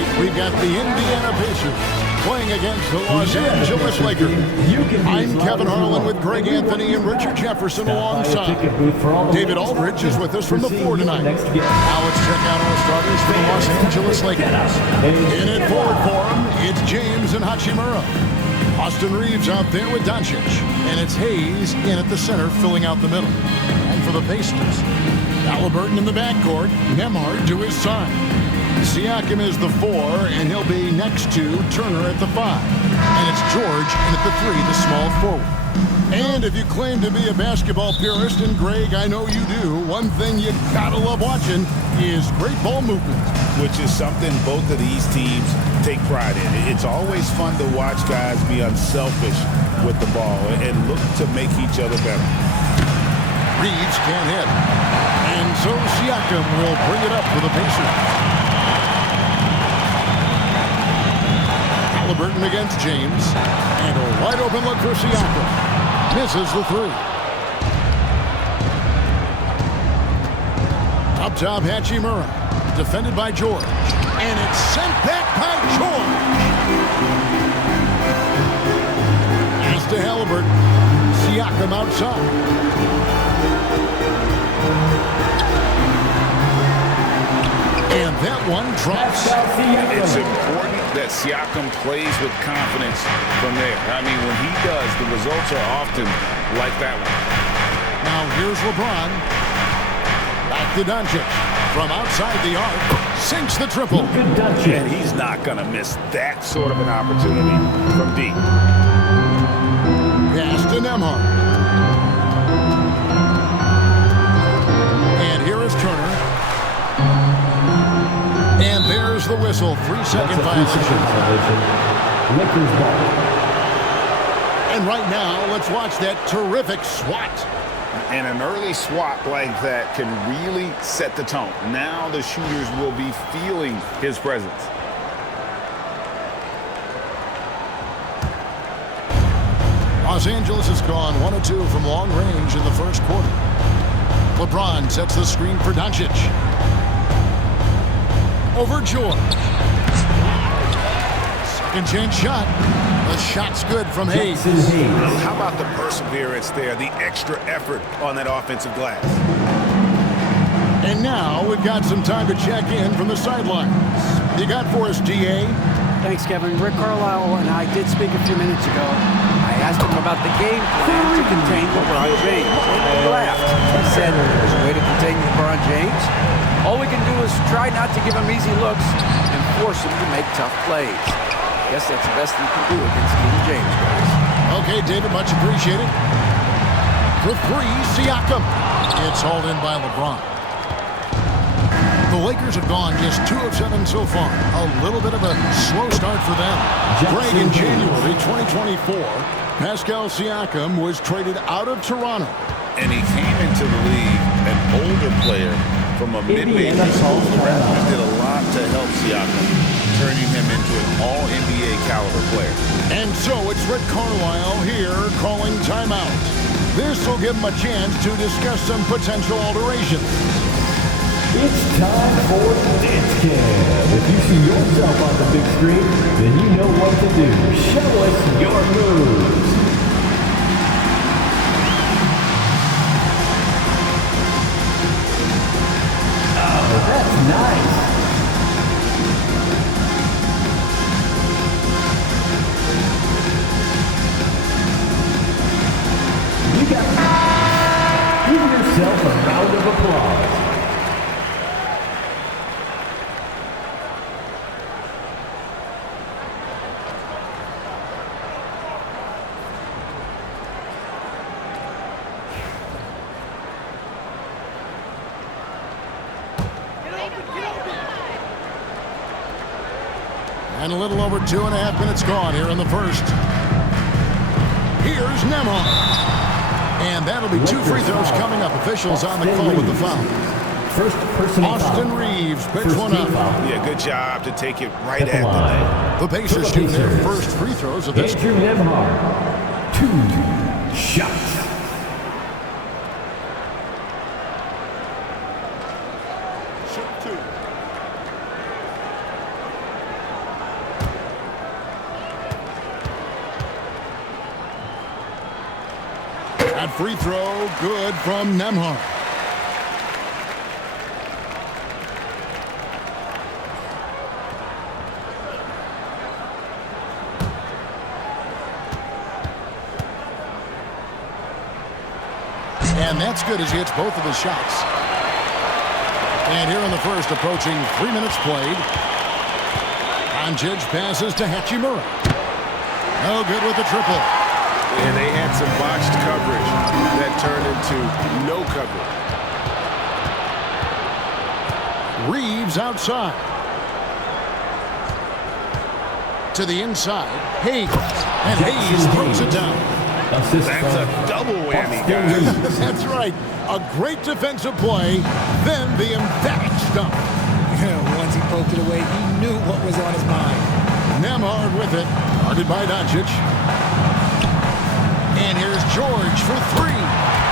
Tonight, we've got the Indiana Pacers playing against the Los Angeles Lakers. I'm Kevin Harlan with Greg Anthony and Richard Jefferson alongside. David Aldridge is with us from the floor tonight. Now let's check out our starters for the Los Angeles Lakers. In at forward for them, it's James and Hachimura. Austin Reeves out there with Doncic. And it's Hayes in at the center, filling out the middle. And for the Pacers, Halliburton in the backcourt, Nembhard to his side. Siakam is the 4, and he'll be next to Turner at the 5. And it's George in at the 3, the small forward. And if you claim to be a basketball purist, and Greg, I know you do, one thing you gotta love watching is great ball movement. Which is something both of these teams take pride in. It's always fun to watch guys be unselfish with the ball and look to make each other better. Reeves can't hit. And so Siakam will bring it up for the Pacers. Halliburton against James. And a wide open look for Siakam. Misses the 3. Up top, Hachimura. Defended by George. And it's sent back by George. Pass to Halliburton. Siakam outside. And that one drops. It's important that Siakam plays with confidence from there. I mean, when he does, the results are often like that one. Now here's LeBron. Back to Doncic. From outside the arc, sinks the triple. And he's not going to miss that sort of an opportunity from deep. Pass to Nembhard. And here is Turner. And there's the whistle. 3-second violation. Lakers ball. And right now, let's watch that terrific swat. And an early swat like that can really set the tone. Now the shooters will be feeling his presence. Los Angeles has gone 1 of 2 from long range in the first quarter. LeBron sets the screen for Doncic. Over George. Second chance shot. The shot's good from Hayes. How about the perseverance there, the extra effort on that offensive glass? And now we've got some time to check in from the sidelines. You got for us, DA? Thanks, Kevin. Rick Carlisle and I did speak a few minutes ago. I asked him about the game plan to contain LeBron James. And he laughed. He said, there's a way to contain LeBron James. All we can do is try not to give him easy looks and force him to make tough plays. Guess that's the best we can do against King James, guys. Okay, David, much appreciated. For 3, Siakam. It's hauled in by LeBron. The Lakers have gone just 2 of 7 so far. A little bit of a slow start for them. Greg, in January 2024, Pascal Siakam was traded out of Toronto. And he came into the league an older player from a mid-major school. He did a lot to help Siakam, turning him into an all-NBA caliber player. And so it's Rick Carlisle here calling timeout. This will give him a chance to discuss some potential alterations. It's time for Dance Cam. If you see yourself on the big screen, then you know what to do. Show us your moves. Oh, that's nice. Give yourself a round of applause. And a little over 2.5 minutes gone here in the first. Here's Nembhard. And that'll be 2 free throws coming up. Officials on the call with the foul. First personal Austin Reeves picks one up. Yeah, good job to take it right at the net. The Pacers shooting their first free throws of this. Andrew Nembhard. 2 shots. That free throw, good from Nembhard. And that's good as he hits both of his shots. And here in the first, approaching 3 minutes played. Doncic passes to Hachimura. No good with the triple. And they had some botched coverage that turned into no coverage. Reeves outside. To the inside. Hayes. And Hayes throws it down. That's a double whammy, guys. That's right. A great defensive play, then the emphatic stop. Once he poked it away, he knew what was on his mind. Nembhard with it. Guarded by Doncic. And here's George for three.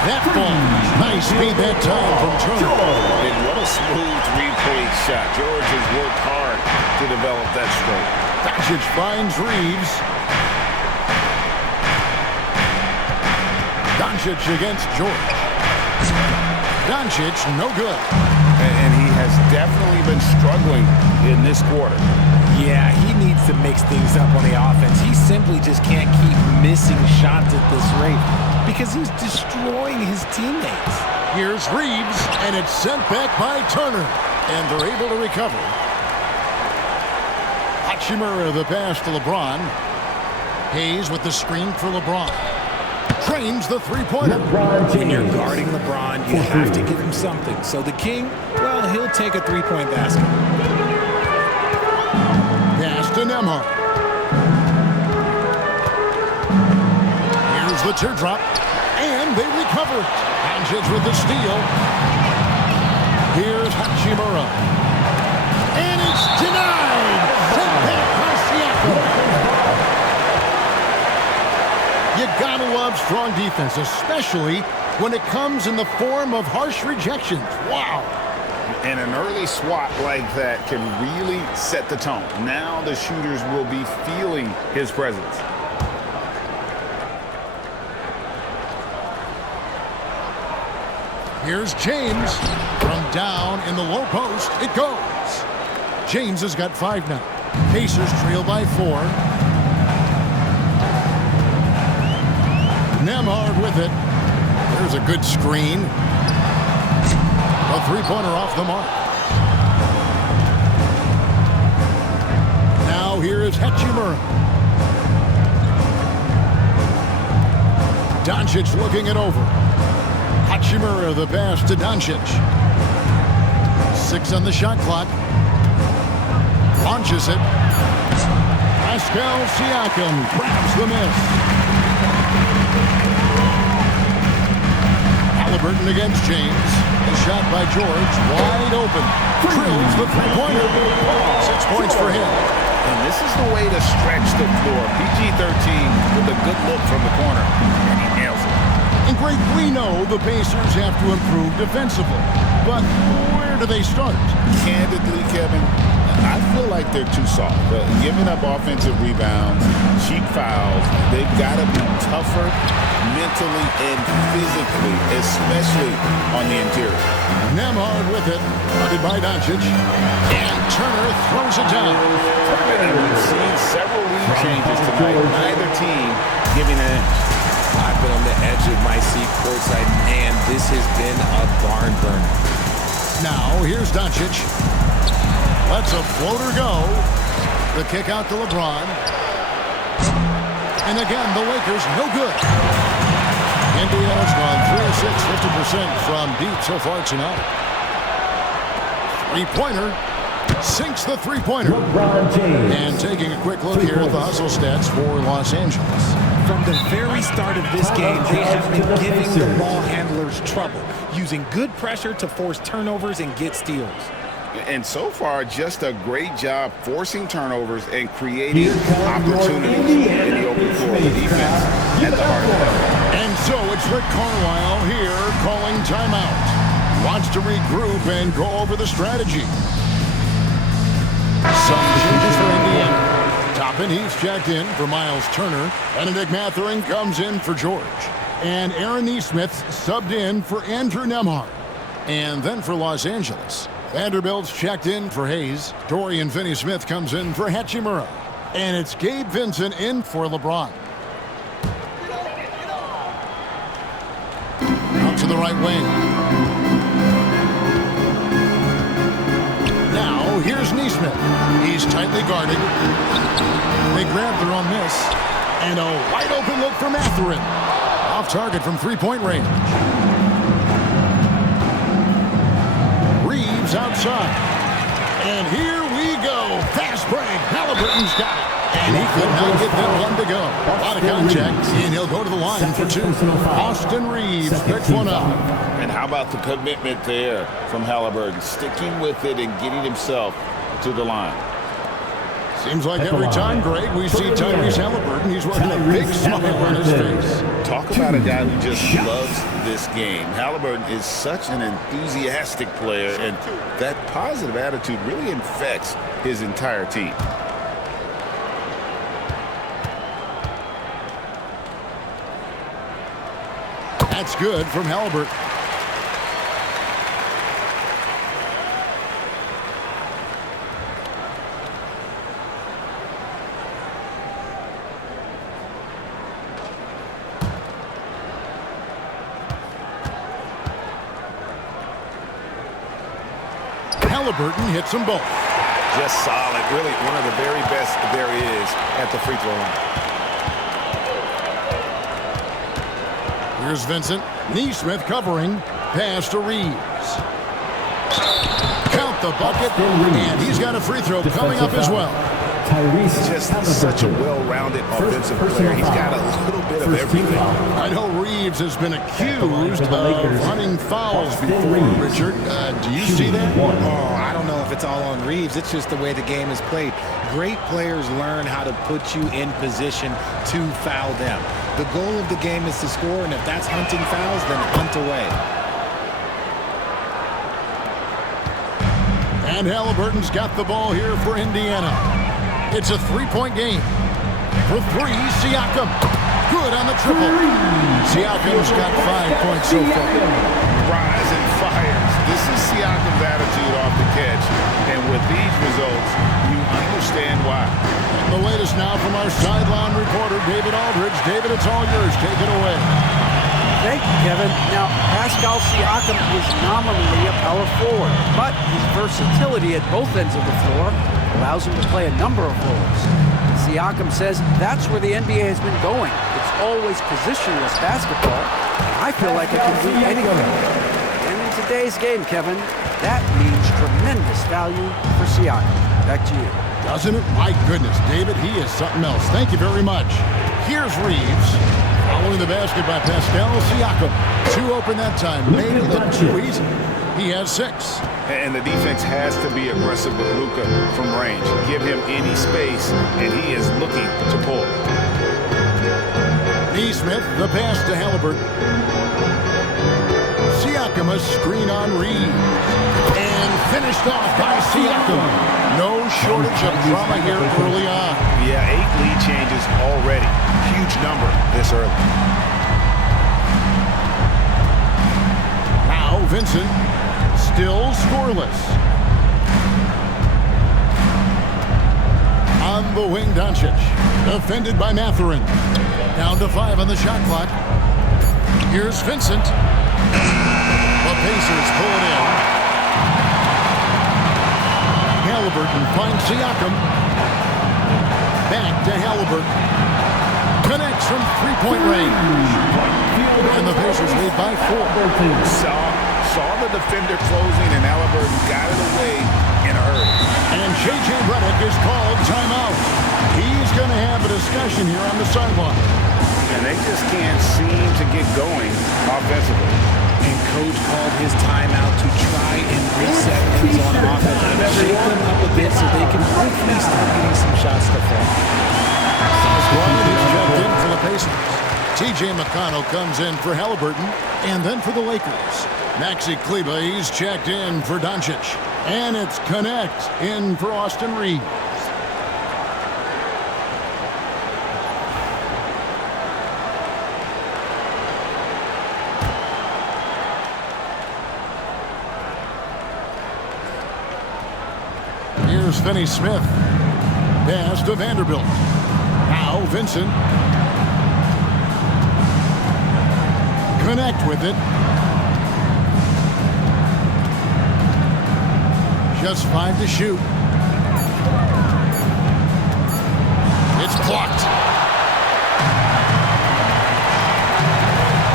That ball. Nice speed that time from Turner. And what a smooth three-point shot. George has worked hard to develop that stroke. Doncic finds Reeves. Doncic against George. Doncic, no good. And he has definitely been struggling in this quarter. Yeah, he needs to mix things up on the offense. He simply just can't keep missing shots at this rate because he's destroying his teammates. Here's Reeves, and it's sent back by Turner. And they're able to recover. Hachimura the pass to LeBron. Hayes with the screen for LeBron. Trains the three-pointer. When you're guarding LeBron, you have to give him something. So the King, well, he'll take a three-point basket. Pass to Nembhard. Here's the teardrop. And they recover. Doncic with the steal. Here's Hachimura. And it's denied. Sent back by Siakam. You gotta love strong defense, especially when it comes in the form of harsh rejections. Wow. And an early swat like that can really set the tone. Now the shooters will be feeling his presence. Here's James. From down in the low post, it goes. James has got 5 now. Pacers trail by 4. Nembhard with it. There's a good screen. A three-pointer off the mark. Now here is Hachimura. Doncic looking it over. Hachimura the pass to Doncic. 6 on the shot clock. Launches it. Pascal Siakam grabs the miss. Halliburton against James. A shot by George. Wide open. Drills the three-pointer. 6 points for him. And this is the way to stretch the floor. PG-13 with a good look from the corner. And he nails it. And Greg, we know the Pacers have to improve defensively. But where do they start? Candidly, Kevin, I feel like they're too soft. Giving up offensive rebounds, cheap fouls, they've got to be tougher mentally and physically, especially on the interior. Nembhard with it, guarded by Doncic. And Turner throws it down. And we've seen several lead changes tonight. Neither team giving an inch. I've been on the edge of my seat courtside. Man, this has been a barn burner. Now, here's Doncic. Lets a floater go. The kick out to LeBron. And again, the Lakers, no good. Indiana's gone 3 of 6, 50% from deep so far tonight. Three-pointer. Sinks the three-pointer. And taking a quick look here at the hustle stats for Los Angeles. From the very start of this game, they have been giving the ball handlers trouble, using good pressure to force turnovers and get steals. And so far, just a great job forcing turnovers and creating opportunities in the open floor. The defense at the heart of it. And so it's Rick Carlisle here calling timeout. Wants to regroup and go over the strategy. Some changes for Indiana. Toppin, he's checked in for Miles Turner. Benedict Mathurin comes in for George. And Aaron Neesmith subbed in for Andrew Nembhard. And then for Los Angeles, Vanderbilt's checked in for Hayes. Dorian Finney-Smith comes in for Hachimura. And it's Gabe Vincent in for LeBron. Out to the right wing. Now, here's Neesmith. He's tightly guarded. They grab their own miss. And a wide open look for Mathurin. Off target from three-point range. Reeves outside. And here we go. Fast break. Halliburton's got it. And he could not get that one to go. A lot of contact, and he'll go to the line for two. Austin Reeves picks one up. And how about the commitment there from Halliburton, sticking with it and getting himself to the line. Seems like every time, Greg, we see Tyrese Halliburton, he's working a big smile on his face. Talk about a guy who just loves this game. Halliburton is such an enthusiastic player, and that positive attitude really infects his entire team. That's good from Halliburton. Halliburton hits them both. Just solid. Really one of the very best there is at the free throw line. Here's Vincent. Neesmith covering. Pass to Reeves. Count the bucket. And he's got a free throw coming up as well. Just such a well-rounded offensive player. He's got a little bit of everything. I know Reeves has been accused of running fouls before, Richard. Do you see that? Oh, I don't know if it's all on Reeves. It's just the way the game is played. Great players learn how to put you in position to foul them. The goal of the game is to score, and if that's hunting fouls, then hunt away. And Halliburton's got the ball here for Indiana. It's a three-point game. For three, Siakam. Good on the triple. Siakam's got 5 points so far. Rise and fires. This is Siakam's attitude off the catch. And with these results, you understand why. And the latest now from our sideline reporter, David Aldridge. David, it's all yours. Take it away. Thank you, Kevin. Now, Pascal Siakam is nominally a power forward, but his versatility at both ends of the floor allows him to play a number of roles. Siakam says that's where the NBA has been going. It's always positionless basketball, and I feel like I can do anything. And in today's game, Kevin, that means tremendous value for Siakam. Back to you. Doesn't it? My goodness, David, he is something else. Thank you very much. Here's Reeves. Following the basket by Pascal Siakam. Two open that time. Made it look too easy. He has 6. And the defense has to be aggressive with Luka from range. Give him any space, and he is looking to pull. Neesmith, the pass to Halliburton. Siakam, a screen on Reeves. And finished off by Siakam. No shortage of drama here early on. Yeah, 8 lead changes already. Huge number this early. Now Vincent, still scoreless. On the wing, Doncic. Defended by Mathurin. Down to 5 on the shot clock. Here's Vincent. The Pacers pull it in. Halliburton finds Siakam. Back to Halliburton. Connects from three-point range. And the Pacers lead by 4. Saw the defender closing, and Halliburton got it away in a hurry. And J.J. Redick is called timeout. He's going to have a discussion here on the sideline. And they just can't seem to get going offensively. And coach called his timeout to try and reset things on offense. Shake them up a bit so they can hopefully start getting some shots to fall. Bryant is checked in for the Pacers. T.J. McConnell comes in for Halliburton, and then for the Lakers. Maxi Kleber, he's checked in for Doncic. And it's Connect in for Austin Reeves. Here's Finney Smith. Pass to Vanderbilt. Now Vincent. Connect with it. Just 5 to shoot. It's blocked.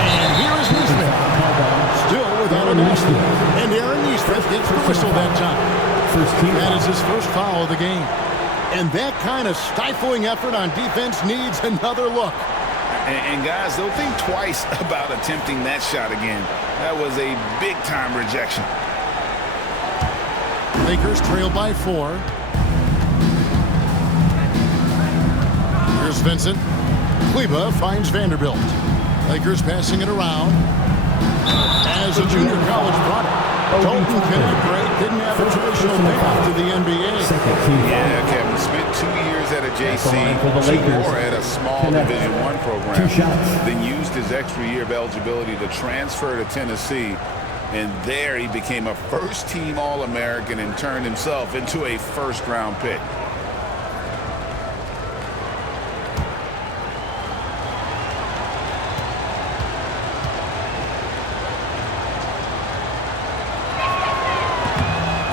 And here is Nesmith. Still without a basket. And Aaron Nesmith gets the whistle that time. That is his first foul of the game. And that kind of stifling effort on defense needs another look. And guys, they'll think twice about attempting that shot again. That was a big-time rejection. Lakers trail by 4. Here's Vincent. Kleba finds Vanderbilt. Lakers passing it around. As a junior college product, Dalton Kennedy didn't have a traditional path to the NBA. Yeah, Kevin spent 2 years at a JC, 2 more at a small Division I program, then used his extra year of eligibility to transfer to Tennessee. And there he became a first-team All-American and turned himself into a first-round pick.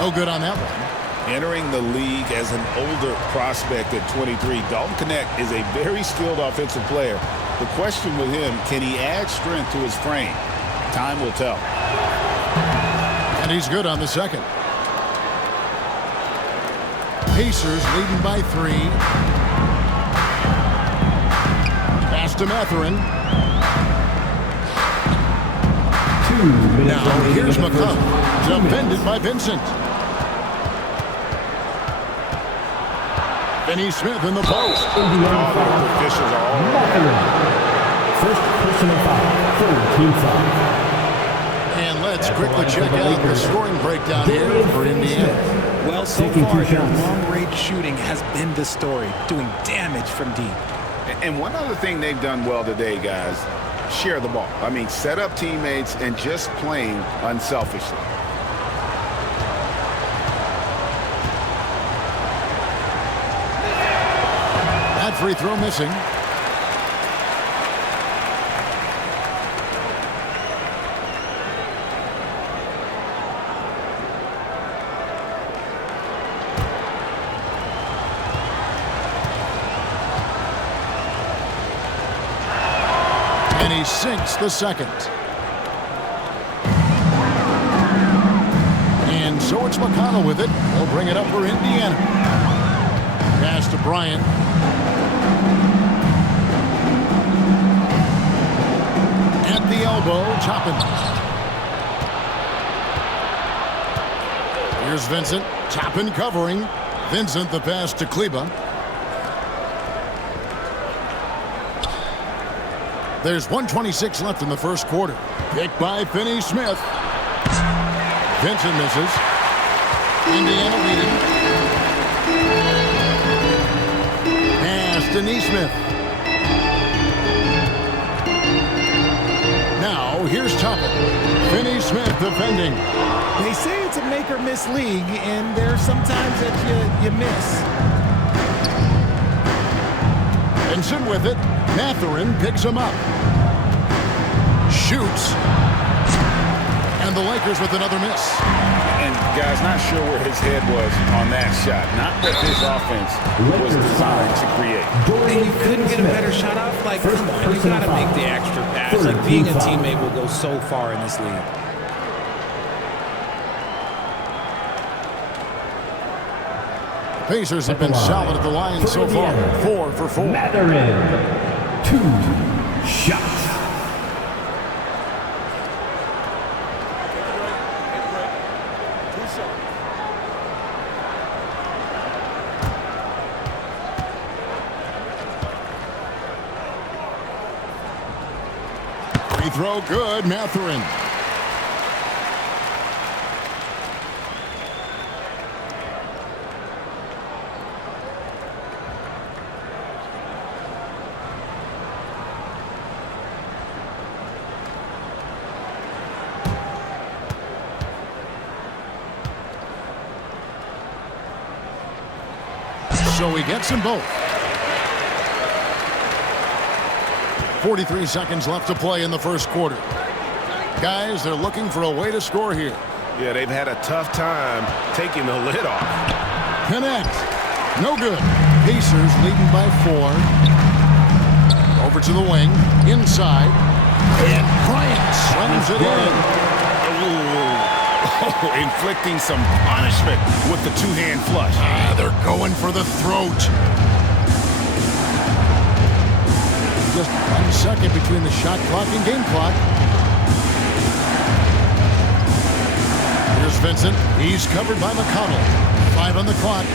No good on that one. Entering the league as an older prospect at 23, Dalton Knecht is a very skilled offensive player. The question with him, can he add strength to his frame? Time will tell. And he's good on the second. Pacers leading by 3. Pass to Mathurin. Now here's McCollum. Defended by Vincent. Finney Smith in the post. Officials are all First personal foul, third team foul. And let's quickly check out the scoring breakdown here for Indiana. Well, so far, their long-range shooting has been the story, doing damage from deep. And one other thing they've done well today, guys, share the ball. I mean, set up teammates and just playing unselfishly. That free throw missing. And he sinks the second. And so it's McConnell with it. He'll bring it up for Indiana. Pass to Bryant. At the elbow, Toppin. Here's Vincent. Toppin covering. Vincent the pass to Kleba. There's 1:26 left in the first quarter. Picked by Finney Smith. Vincent misses. Indiana leading. Pass to Nesmith. Now here's Toppin. Finney Smith defending. They say it's a make-or-miss league, and there's sometimes that you miss. Vincent with it. Mathurin picks him up. Shoots. And the Lakers with another miss. And, guys, not sure where his head was on that shot. Not what his offense was designed to create. And you couldn't get a better shot off? Like, come on, you got to make the extra pass. Like, being a teammate will go so far in this league. Pacers have been solid at the line so far. 4 for 4. Mathurin, 2 shots. Free throw good, Mathurin. So he gets them both. 43 seconds left to play in the first quarter. Guys, they're looking for a way to score here. Yeah, they've had a tough time taking the lid off. Connect. No good. Pacers leading by 4. Over to the wing. Inside. And Bryant slams it in. Oh, inflicting some punishment with the two-hand flush. They're going for the throat. Just 1 second between the shot clock and game clock. Here's Vincent. He's covered by McConnell. 5 on the clock.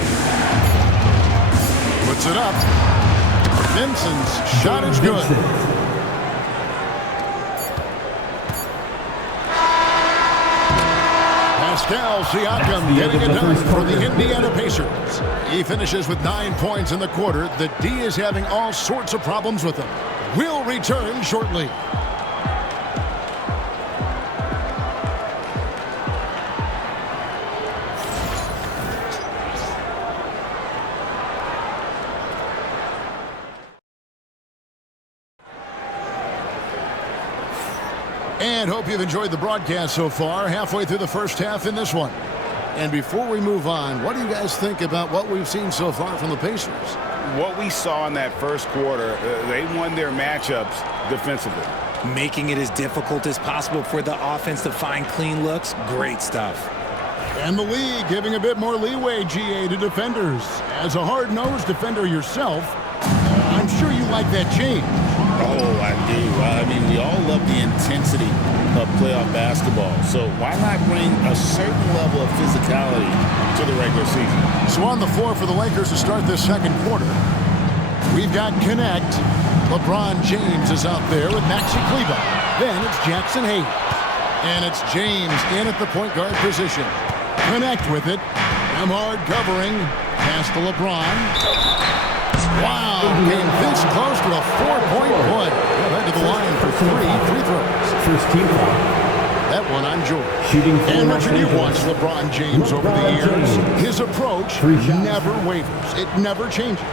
Puts it up. Vincent's shot is good. Pascal Siakam getting it done for the Indiana Pacers. He finishes with 9 points in the quarter. The D is having all sorts of problems with him. We'll return shortly. And hope you've enjoyed the broadcast so far. Halfway through the first half in this one. And before we move on, what do you guys think about what we've seen so far from the Pacers? What we saw in that first quarter, they won their matchups defensively. Making it as difficult as possible for the offense to find clean looks. Great stuff. And the league giving a bit more leeway, GA, to defenders. As a hard-nosed defender yourself, I'm sure you like that change. Oh, I do. I mean, we all love the intensity of playoff basketball. So why not bring a certain level of physicality to the regular season? So on the floor for the Lakers to start this second quarter, we've got Connect. LeBron James is out there with Maxi Kleber. Then it's Jackson Hayes. And it's James in at the point guard position. Connect with it. Hard covering. Pass to LeBron. Wow, came this close to a 4-point play. Led to the line for 3 free throws. First team foul. That one on George. Shooting for and Los Richard, you Angeles. watched LeBron James over the years. His approach never wavers. It never changes.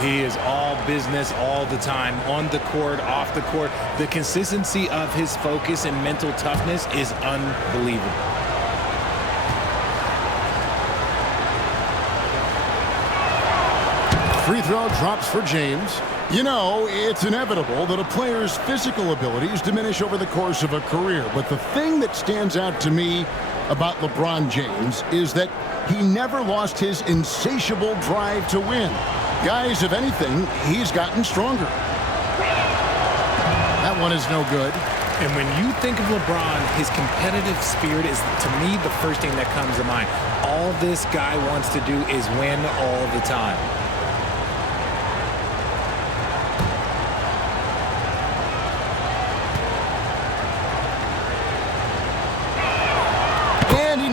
He is all business all the time, on the court, off the court. The consistency of his focus and mental toughness is unbelievable. Free throw drops for James. You know, it's inevitable that a player's physical abilities diminish over the course of a career. But the thing that stands out to me about LeBron James is that he never lost his insatiable drive to win. Guys, if anything, he's gotten stronger. That one is no good. And when you think of LeBron, his competitive spirit is, to me, the first thing that comes to mind. All this guy wants to do is win all the time.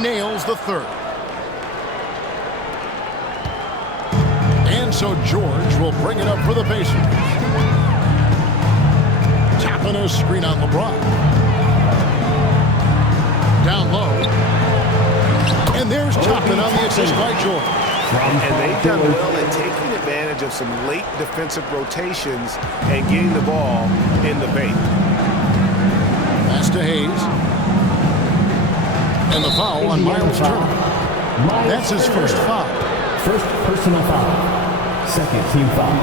Nails the third. And so George will bring it up for the Pacers. Tapping a screen on LeBron. Down low. And there's Toppin on the assist by George. And they've done well at taking advantage of some late defensive rotations and getting the ball in the paint. Pass to Hayes. And the foul on Miles Turner. That's his first foul. First personal foul. Second team foul.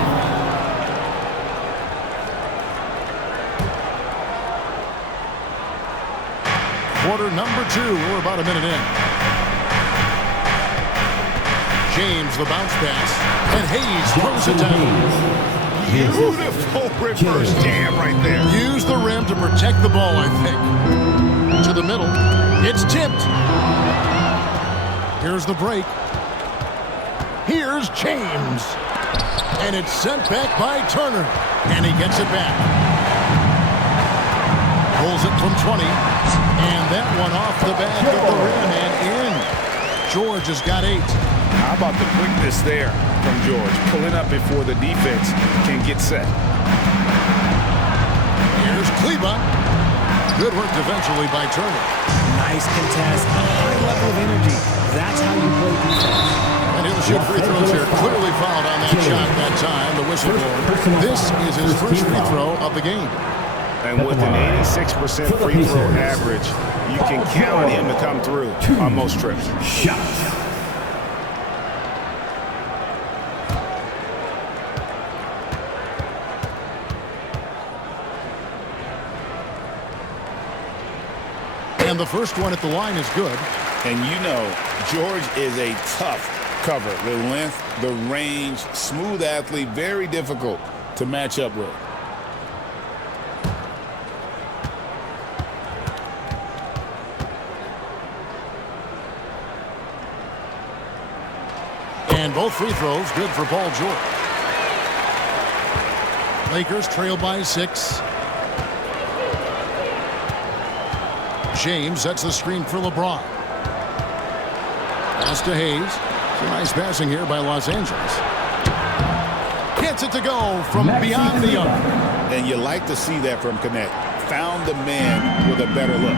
Quarter number 2. We're about a minute in. James, the bounce pass. And Hayes throws it down. Beautiful reverse jam right there. Use the rim to protect the ball, I think. To the middle. It's tipped. Here's the break. Here's James. And it's sent back by Turner. And he gets it back. Pulls it from 20. And that one off the back of the rim and in. George has got 8. How about the quickness there from George? Pulling up before the defense can get set. Here's Kleber. Good work defensively by Turner. Nice contest, a high level of energy. That's how you play defense. And he'll shoot free throws here. Clearly fouled on that shot that time. The whistle blown. This is his first free throw of the game. And with an 86% free throw average, you can count on him to come through on most trips. Shots. And the first one at the line is good. And you know, George is a tough cover. The length, the range, smooth athlete, very difficult to match up with. And both free throws good for Paul George. Lakers trail by 6. James sets the screen for LeBron. Pass to Hayes. It's a nice passing here by Los Angeles. Gets it to go from beyond the arc. And you like to see that from Connect. Found the man with a better look.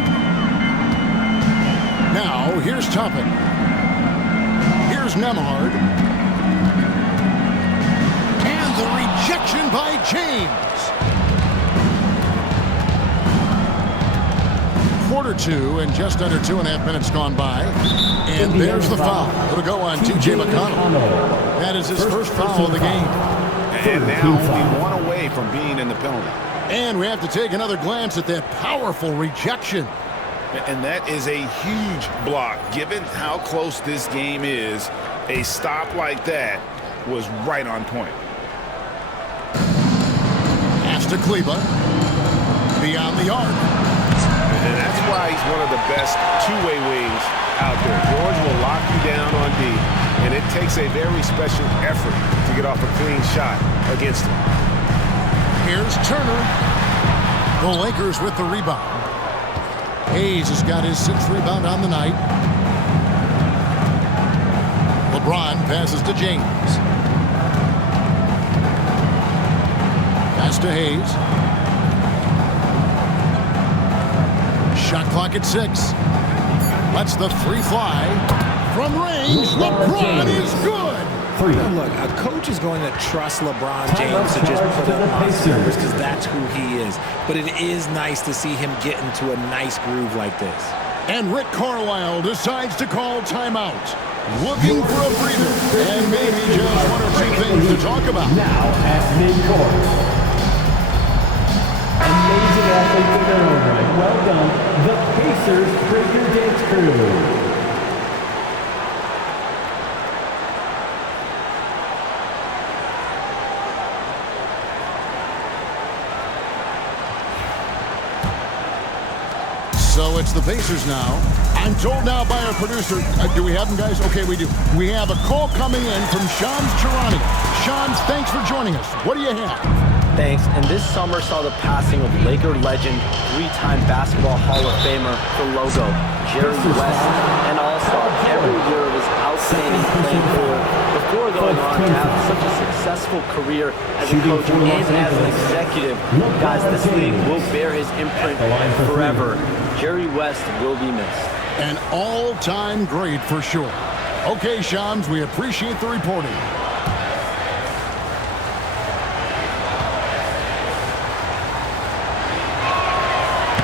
Now, here's Toppin. Here's Nemhard. And the rejection by James. Quarter 2 and just under 2.5 minutes gone by. And there's the foul. It'll go on T.J. McConnell. That is his first foul of the game. And now only one away from being in the penalty. And we have to take another glance at that powerful rejection. And that is a huge block. Given how close this game is, a stop like that was right on point. Pass to Kleba. Beyond the arc. And that's why he's one of the best two-way wings out there. George will lock you down on D, and it takes a very special effort to get off a clean shot against him. Here's Turner. The Lakers with the rebound. Hayes has got his 6th rebound on the night. LeBron passes to James. Pass to Hayes. Shot clock at 6. Lets the 3 fly. From range, LeBron is good. Look, a coach is going to trust LeBron James to just put up monster numbers because that's who he is. But it is nice to see him get into a nice groove like this. And Rick Carlisle decides to call timeout. Looking for a breather. And maybe just one or two things to talk about. Now at midcourt. Amazing athletes in their own right. Well done, the Pacers Breaker Dance Crew. So it's the Pacers now. I'm told now by our producer, do we have them, guys? Okay, we do. We have a call coming in from Shams Charania. Shams, thanks for joining us. What do you have? Thanks. And this summer saw the passing of Laker legend, 3-time Basketball Hall of Famer, the logo, Jerry West, an all-star every year of his outstanding playing career before going on to have such a successful career as a coach and as an executive. Guys, this league will bear his imprint forever. Jerry West will be missed. An all-time great for sure. Okay, Shams, we appreciate the reporting.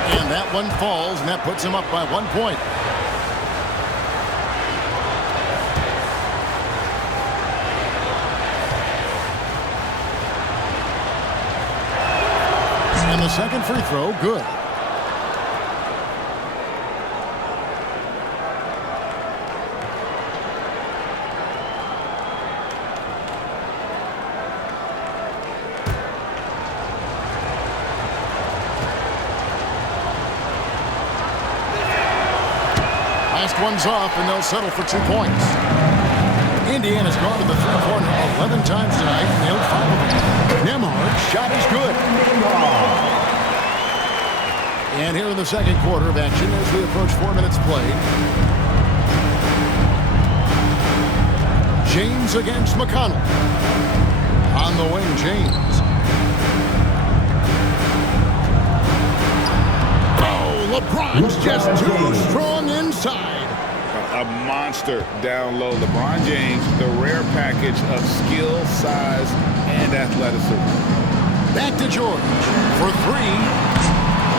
And that one falls, and that puts him up by 1 point. And the second free throw, good. Last one's off, and they'll settle for 2 points. Indiana's gone to the three-pointer 11 times tonight, nailed 5 of them. Nemhard's shot is good. And here in the second quarter of action as we approach 4 minutes played. James against McConnell. On the wing, James. Oh, LeBron's just too strong inside. a monster down low. LeBron James, the rare package of skill, size, and athleticism. Back to George for three.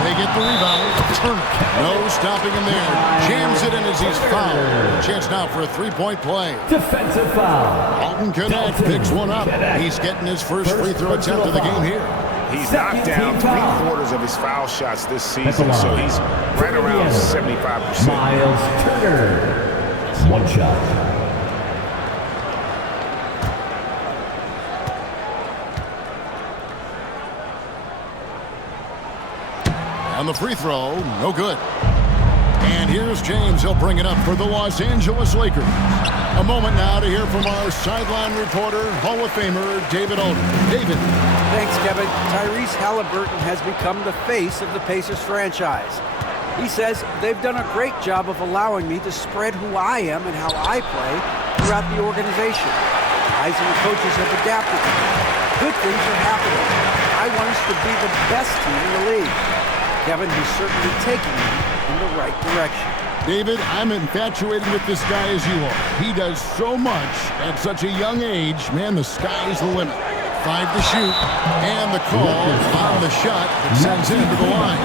They get the rebound. Turner. No stopping him there. Jams it in as he's fouled. Chance now for a three-point play. Defensive foul. Alton Connect picks one up. He's getting his first free throw attempt of the game here. He's knocked down 3/4 of his foul shots this season, so he's right around 75%. Miles Turner. One shot. On the free throw, no good. And here's James. He'll bring it up for the Los Angeles Lakers. A moment now to hear from our sideline reporter, Hall of Famer David Aldridge. David. Thanks, Kevin. Tyrese Halliburton has become the face of the Pacers franchise. He says they've done a great job of allowing me to spread who I am and how I play throughout the organization. Guys and the coaches have adapted to me. Good things are happening. I want us to be the best team in the league. Kevin, he's certainly taking me in the right direction. David, I'm infatuated with this guy as you are. He does so much at such a young age. Man, the sky's the limit. 5 to shoot, and the call on the shot that sends him to the line.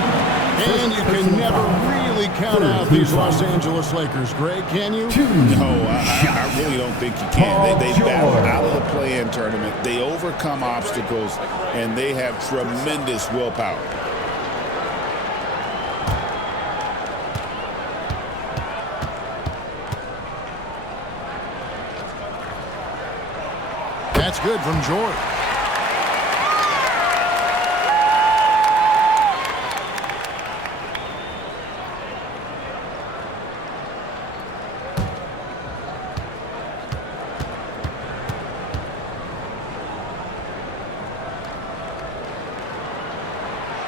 And you can never really count out these Los Angeles Lakers, Greg, can you? No, I really don't think you can. They battle out of the play-in tournament. They overcome obstacles, and they have tremendous willpower. That's good from George.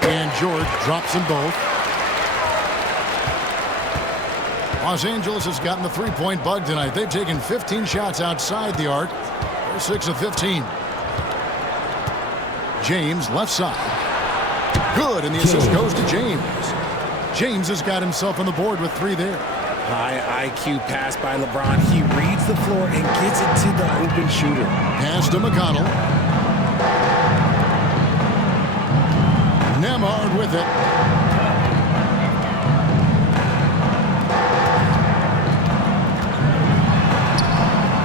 And George drops them both. Los Angeles has gotten the three-point bug tonight. They've taken 15 shots outside the arc. 6 of 15. James, left side. Good, and the assist goes to James. James has got himself on the board with 3 there. High IQ pass by LeBron. He reads the floor and gets it to the open shooter. Pass to McConnell. Nemhard with it.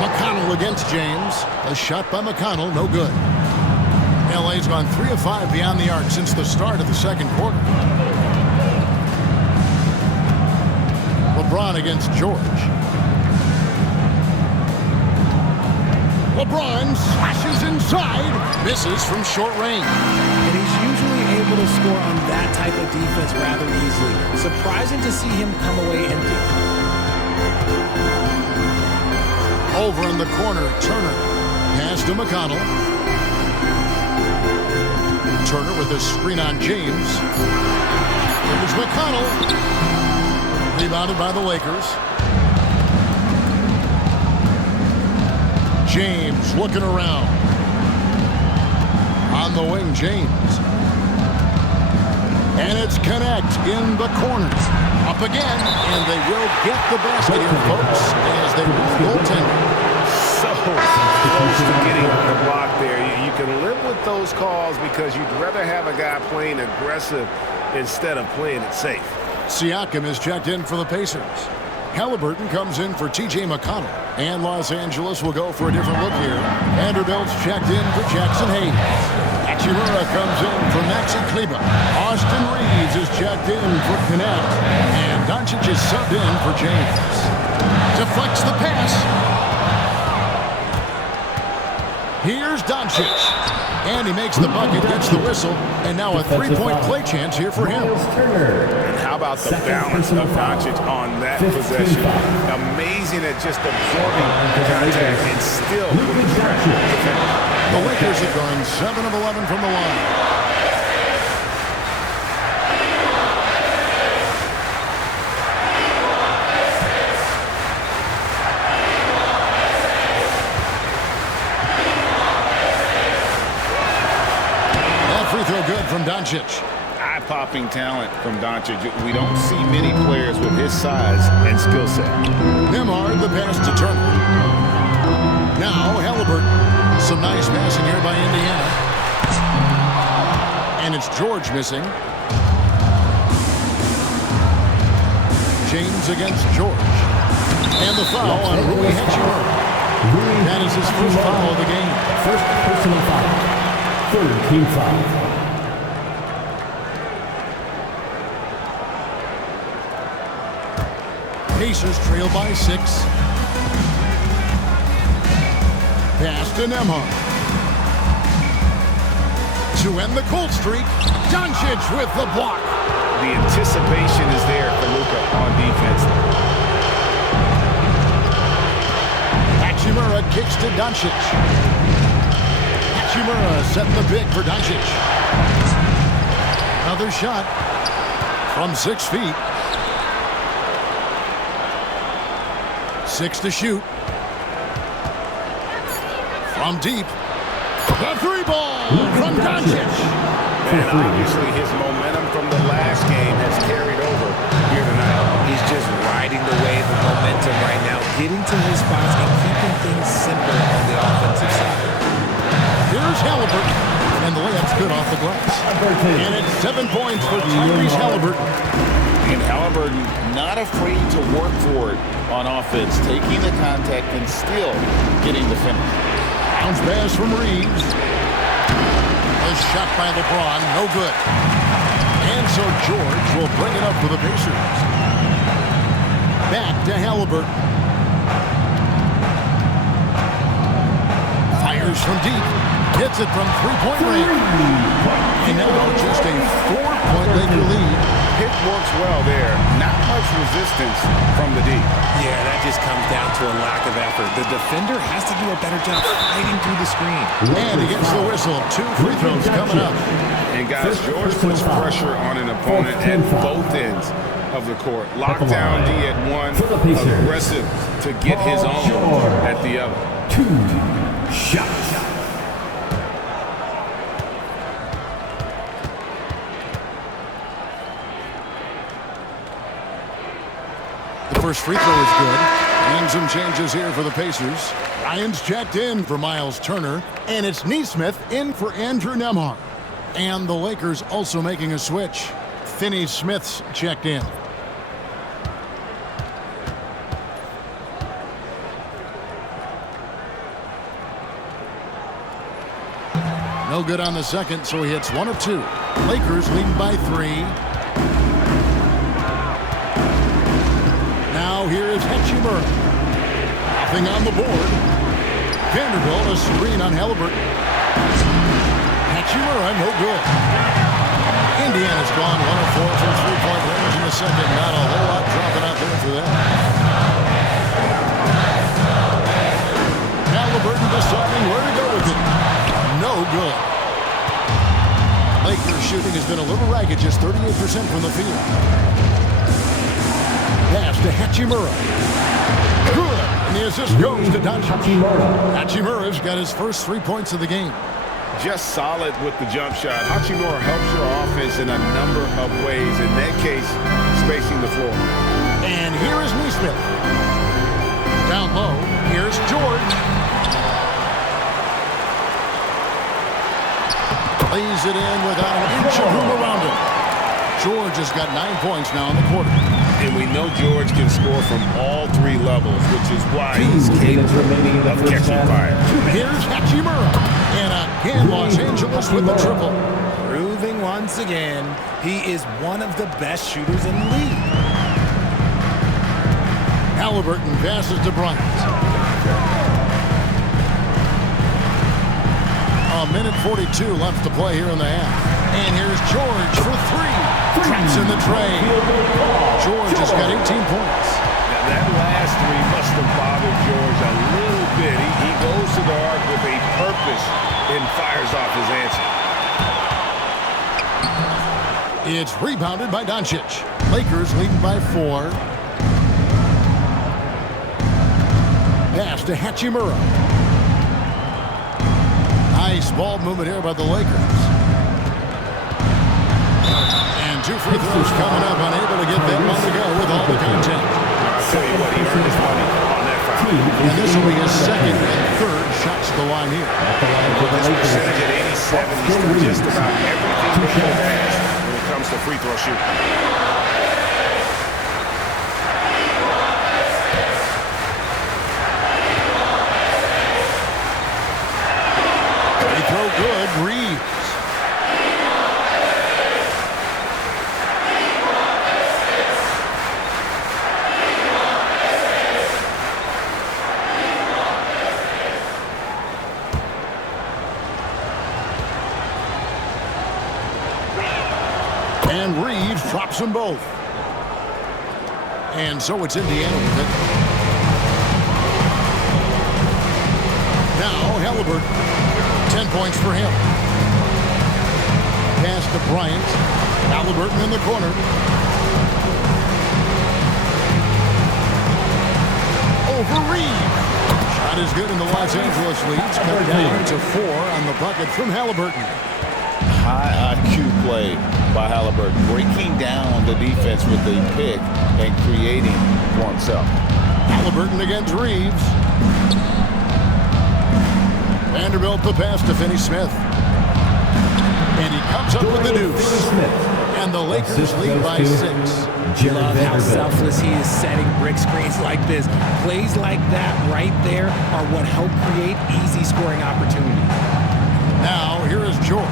McConnell against James. A shot by McConnell, no good. LA's gone 3 of 5 beyond the arc since the start of the second quarter. LeBron against George. LeBron slashes inside, misses from short range. And he's usually able to score on that type of defense rather easily. Surprising to see him come away empty. Over in the corner, Turner. Pass to McConnell. Turner with a screen on James. Here's McConnell. Rebounded by the Lakers. James looking around. On the wing, James. And it's Connect in the corner. Up again, and they will get the basket here, folks, as they rule goaltender. So close to getting the block there. You can live with those calls because you'd rather have a guy playing aggressive instead of playing it safe. Siakam is checked in for the Pacers. Halliburton comes in for T.J. McConnell. And Los Angeles will go for a different look here. Vanderbilt's checked in for Jackson Hayes. Hachimura comes in for Maxi Kleber. Austin Reeves is checked in for Connect. And Doncic is subbed in for James. Deflects the pass. Here's Doncic. And he makes the bucket, gets the whistle, and now a three-point play chance here for him. And how about the balance of Doncic on that possession? Amazing at just absorbing contact and still moving track. The Lakers have gone 7 of 11 from the line. Free throw good from Doncic. eye-popping talent from Doncic. We don't see many players with his size and skill set. Nembhard, the pass to Turner. Now Halliburton. Some nice passing here by Indiana. And it's George missing. James against George. And the foul on Rui Hachimura. That is his first foul of the game. First personal foul. Third team foul. Pacers trail by 6. Pass to Nembhard. To end the cold streak, Doncic with the block. The anticipation is there for Luka on defense. Hachimura kicks to Doncic. Hachimura setting the big for Doncic. Another shot from 6 feet. 6 to shoot. From deep. The 3-ball from Doncic. And obviously his momentum from the last game has carried over here tonight. He's just riding the wave of momentum right now, getting to his spots and keeping things simple on the offensive side. Here's Halliburton. And the layup's good off the glass. And it's 7 points for Tyrese Halliburton. And Halliburton not afraid to work for it on offense, taking the contact and still getting the finish. Bounce pass from Reeves. A shot by LeBron, no good. And so George will bring it up for the Pacers. Back to Halliburton. Fires from deep. Hits it from three-point range. And now just a 4-point Laker lead. Pick works well there. Not much resistance from the D. Yeah, that just comes down to a lack of effort. The defender has to do a better job fighting through the screen. And he gets the whistle. 2 free throws coming up. And guys, George puts pressure on an opponent at both ends of the court. Lockdown D at one, aggressive to get his own at the other. 2 shots. First free throw is good. And some changes here for the Pacers. Ryan's checked in for Miles Turner. And it's Nesmith in for Andrew Nembhard. And the Lakers also making a switch. Finney Smith's checked in. No good on the second, so he hits 1 of 2. Lakers leading by 3. Now here is Hachimura. Nothing on the board. Vanderbilt a screen on Halliburton. Hachimura no good. Indiana's gone 1 of 4 from 3-point range in the second. Not a whole lot dropping out there for them. Halliburton deciding where to go with it. No good. Lakers shooting has been a little ragged, just 38% from the field. Pass to Hachimura. Good. And the assist goes to Doncic. Hachimura's got his first 3 points of the game. Just solid with the jump shot. Hachimura helps your offense in a number of ways. In that case, spacing the floor. And here is Nesmith. Down low. Here's George. Lays it in without an inch of room around him. George has got 9 points now in the quarter. And we know George can score from all 3 levels, which is why he's capable of catching fire. Here's Hachimura. And again, Los Angeles with the triple. Proving once again, he is one of the best shooters in the league. Halliburton passes to Bryant. A minute 42 left to play here in the half. And here's George for 3. Traps in the tray. George has got 18 points. Now that last 3 must have bothered George a little bit. He goes to the arc with a purpose and fires off his answer. It's rebounded by Doncic. Lakers leading by 4. Pass to Hachimura. Nice ball movement here by the Lakers. And 2 free throws coming up, unable to get that one to go with all the contact. I'll tell you what, he earned his money on that foul. And this will be his second and third shots to the line here. With this percentage at 87, he's done just about everything he has when it comes to free throw shooting. Free throw good, Reeves. And Reeves drops them both. And so it's Indiana with it. Now Halliburton. 10 points for him. Pass to Bryant. Halliburton in the corner. Over Reeves. Shot is good, and the Los Angeles leads cut down to 4 on the bucket from Halliburton. High IQ play by Halliburton, breaking down the defense with a pick and creating for himself. Halliburton against Reeves. Vanderbilt the pass to Finney-Smith. And he comes up with the deuce. And the Lakers lead by 6. Love how selfless he is setting brick screens like this. Plays like that right there are what help create easy scoring opportunities. Now here is George.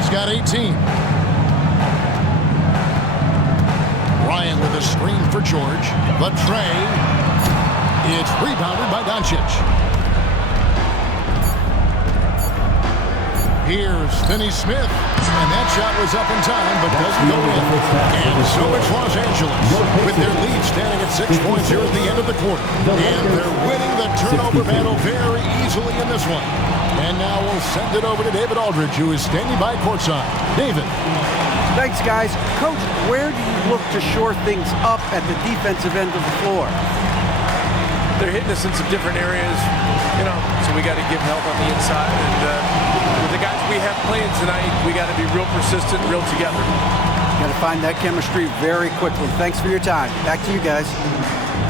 He's got 18. Ryan with a screen for George. But Trey. It's rebounded by Doncic. Here's Finney-Smith. And that shot was up in time, but doesn't go in. And so it's Los Angeles with their lead standing at 6 points here at the end of the quarter. And they're winning the turnover battle very easily in this one. And now we'll send it over to David Aldridge, who is standing by courtside. David. Thanks, guys. Coach, where do you look to shore things up at the defensive end of the floor? They're hitting us in some different areas, so we got to give help on the inside. And with the guys we have playing tonight, we got to be real persistent, real together. Got to find that chemistry very quickly. Thanks for your time. Back to you guys.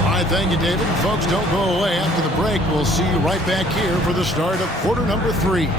All right, thank you, David. Folks, don't go away. After the break, we'll see you right back here for the start of quarter number 3.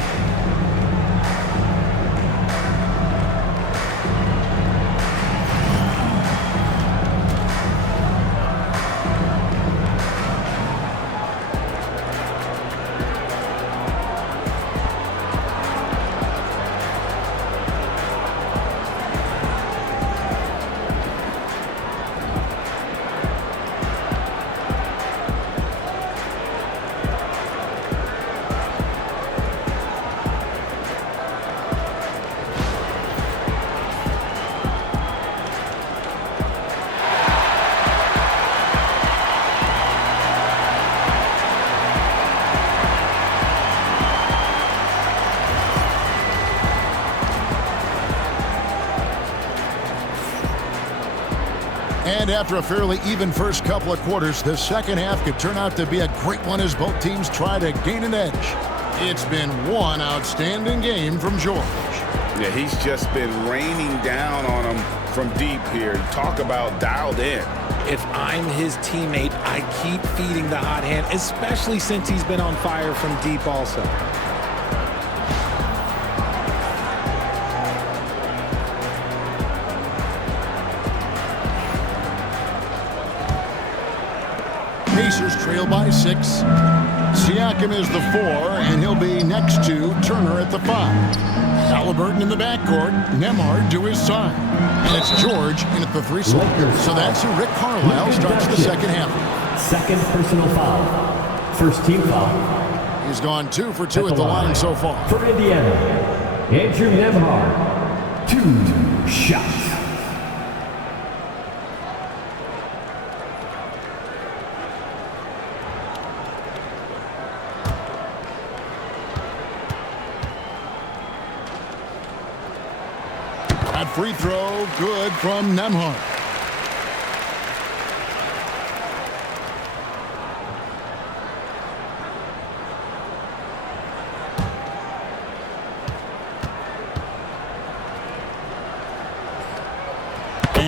And after a fairly even first couple of quarters, the second half could turn out to be a great one as both teams try to gain an edge. It's been one outstanding game from George. Yeah, he's just been raining down on him from deep here. Talk about dialed in. If I'm his teammate, I keep feeding the hot hand, especially since he's been on fire from deep also. Pacers trail by 6. Siakam is the 4, and he'll be next to Turner at the 5. Halliburton in the backcourt. Nembhard to his side. And it's George in at the 3 slot. So that's who Rick Carlisle starts the second half. Second personal foul. First team foul. He's gone 2 for 2 at the line so far. For Indiana, Andrew Nembhard. 2 shots. That free throw, good from Nembhard.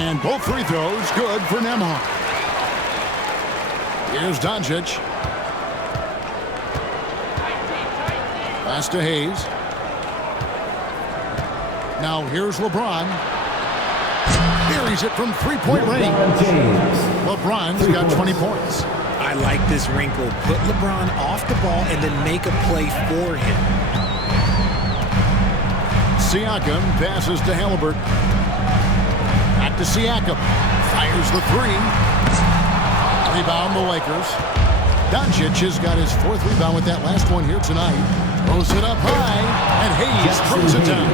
And both free throws good for Nembhard. Here's Doncic. Pass to Hayes. Now here's LeBron. Buries it from three-point range. LeBron's got 20 points. I like this wrinkle. Put LeBron off the ball and then make a play for him. Siakam passes to Halliburton. Back to Siakam. Fires the three. Rebound the Lakers. Doncic has got his fourth rebound with that last one here tonight. Throws it up high, and Hayes throws it down.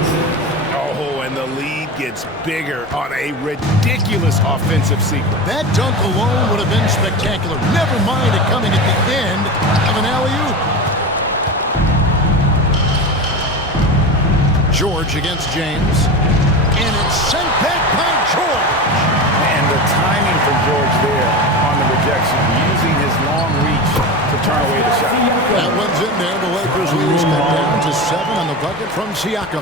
Oh, and the lead gets bigger on a ridiculous offensive sequence. That dunk alone would have been spectacular. Never mind it coming at the end of an alley-oop. George against James. And it's sent back by George. And the timing from George there on the rejection, using his long reach to turn away the shot. That one's in there. The Lakers lead is cut down to 7 on the bucket from Siakam.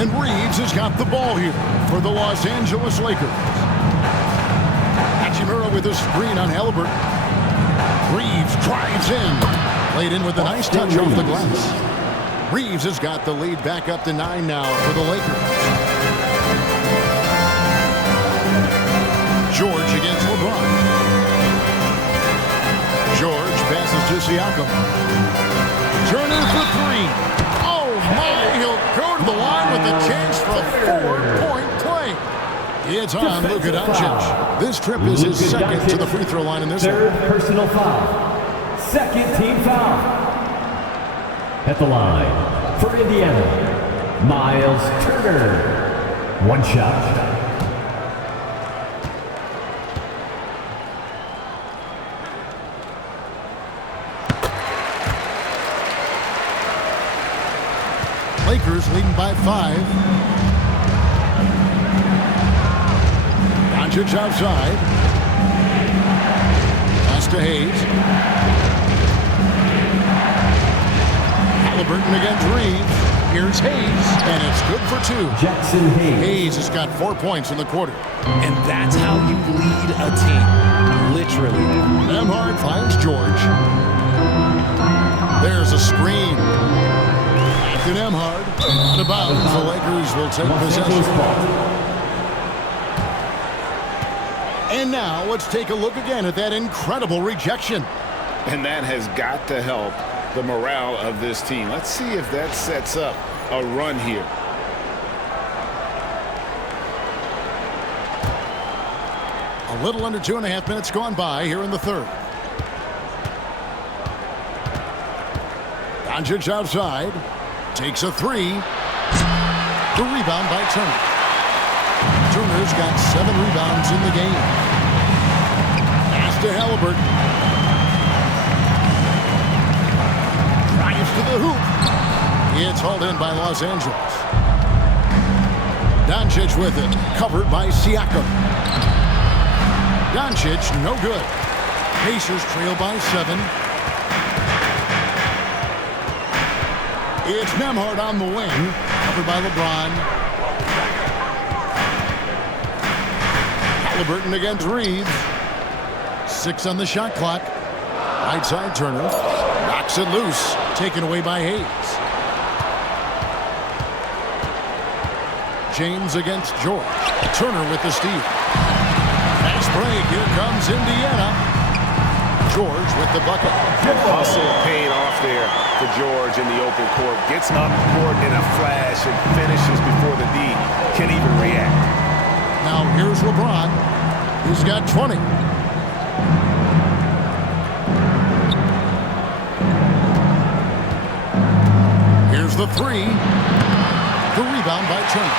And Reeves has got the ball here for the Los Angeles Lakers. Hachimura with a screen on Halliburton. Reeves drives in. Played in with a nice touch off the glass. Reeves has got the lead back up to 9 now for the Lakers. George against LeBron. George passes to Siakam. Turner for three. Oh my, he'll go to the line with a chance for a 4-point play. It's on Luka Doncic. This trip is his second to the free throw line in this one. Third personal foul. Second team foul. At the line for Indiana, Miles Turner. One shot. Lakers leading by 5. Doncic outside. Pass to Hayes. Halliburton against Reeves. Here's Hayes, and it's good for 2. Jackson Hayes. Hayes has got 4 points in the quarter. And that's how you lead a team. Literally. Nembhard finds George. There's a screen. Back to Nembhard. Out of bounds. The Lakers will take possession. And now let's take a look again at that incredible rejection. And that has got to help the morale of this team. Let's see if that sets up a run here. A little under 2.5 minutes gone by here in the third. Doncic outside. Takes a three. The rebound by Turner. Turner's got 7 rebounds in the game. Pass to Halliburton. Drives to the hoop. It's hauled in by Los Angeles. Doncic with it. Covered by Siakam. Doncic, no good. Pacers trail by 7. It's Nembhard on the wing. Covered by LeBron. Halliburton against Reeves. 6 on the shot clock. Right side Turner. Knocks it loose. Taken away by Hayes. James against George. Turner with the steal. Fast break. Here comes Indiana. George with the bucket. Hustle paid off there for George in the open court. Gets up court in a flash and finishes before the D can even react. Now here's LeBron. He's got 20. Here's the three. The rebound by Turner.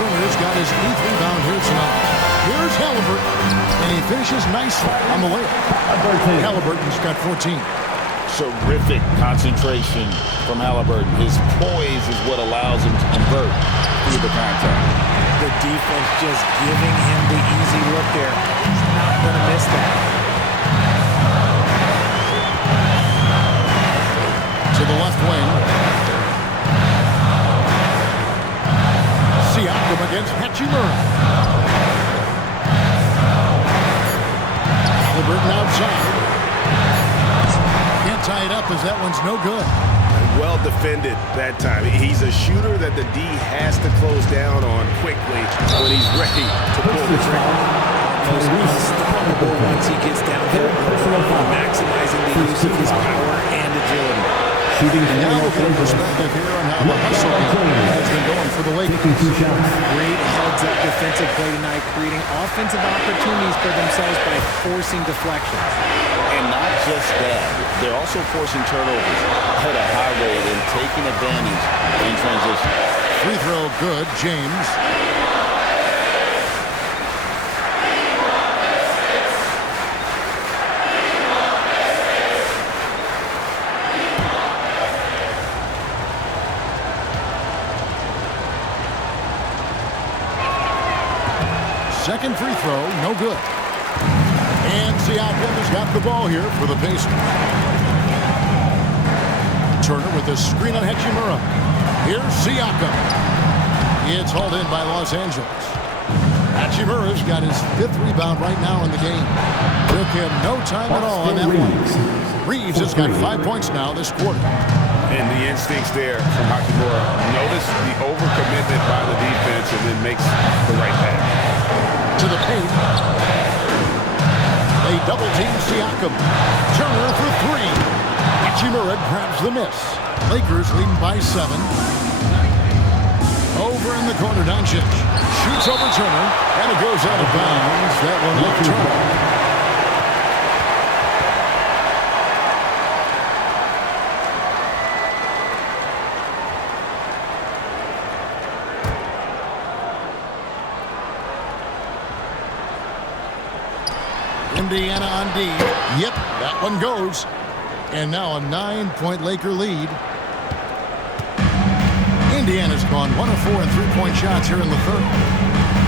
Turner's got his 8th rebound here tonight. Here's Halliburton, and he finishes nicely on the layup. Halliburton's got 14. Terrific concentration from Halliburton. His poise is what allows him to convert through the contact. The defense just giving him the easy look there. He's not going to miss that. To the left wing. Siakam against Hachimura. Halliburton outside. Can't tie it up as that one's no good. Well defended that time. He's a shooter that the D has to close down on quickly when he's ready to pull the trigger. Almost unstoppable once he gets down there, maximizing the use of his power and agility. And now we'll get a perspective here on how the hustle has been going for the Lakers. Great heads-up defensive play tonight, creating offensive opportunities for themselves by forcing deflections. And not just that, they're also forcing turnovers at a high rate and taking advantage in transition. Free throw good, James. Second free throw, no good. And Siakam has got the ball here for the Pacers. Turner with the screen on Hachimura. Here's Siakam. It's hauled in by Los Angeles. Hachimura's got his 5th rebound right now in the game. Took him no time at all on that one. Reeves has got 5 points now this quarter. And the instincts there from Hachimura. Notice the overcommitment by the defense and then makes the right pass. To the paint. They double team Siakam. Turner for 3. Hachimura grabs the miss. Lakers leading by 7. Over in the corner, Doncic shoots over Turner, and it goes out of bounds. That one off Turner. Indiana on D. Yep, that one goes. And now a 9-point Laker lead. Indiana's gone 1 of 4 in three-point shots here in the third.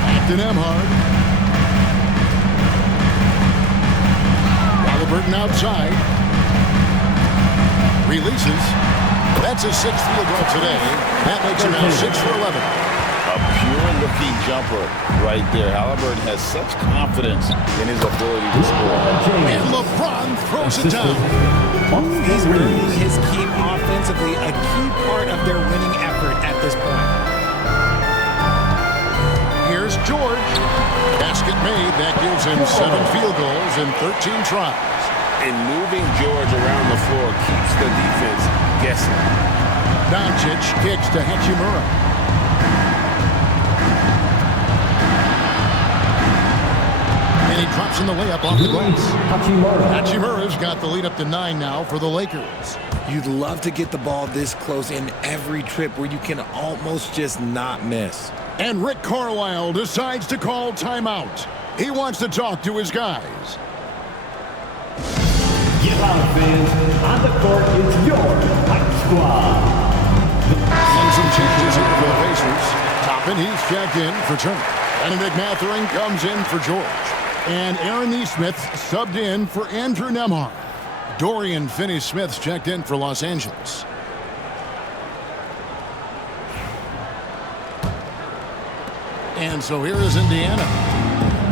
Back to Nembhard. Halliburton outside. Releases. That's his 6th field goal today. That makes him now 6 for 11. A pure-looking jumper right there. Halliburton has such confidence in his ability to score. And LeBron throws it down. He's earning his keep offensively, a key part of their winning effort at this point. Here's George. Basket made. That gives him 7 field goals in 13 tries. And moving George around the floor keeps the defense guessing. Doncic kicks to Hachimura. And he drops in the way up off the glass. Hachimura's got the lead up to 9 now for the Lakers. You'd love to get the ball this close in every trip where you can almost just not miss. And Rick Carlisle decides to call timeout. He wants to talk to his guys. Get loud, fans. On the court, it's your Hype Squad. And some changes here for the Pacers. Toppin, he's checked in for Turner. Benedict Mathurin comes in for George. And Aaron Nesmith subbed in for Andrew Nembhard. Dorian Finney-Smith's checked in for Los Angeles. And so here is Indiana.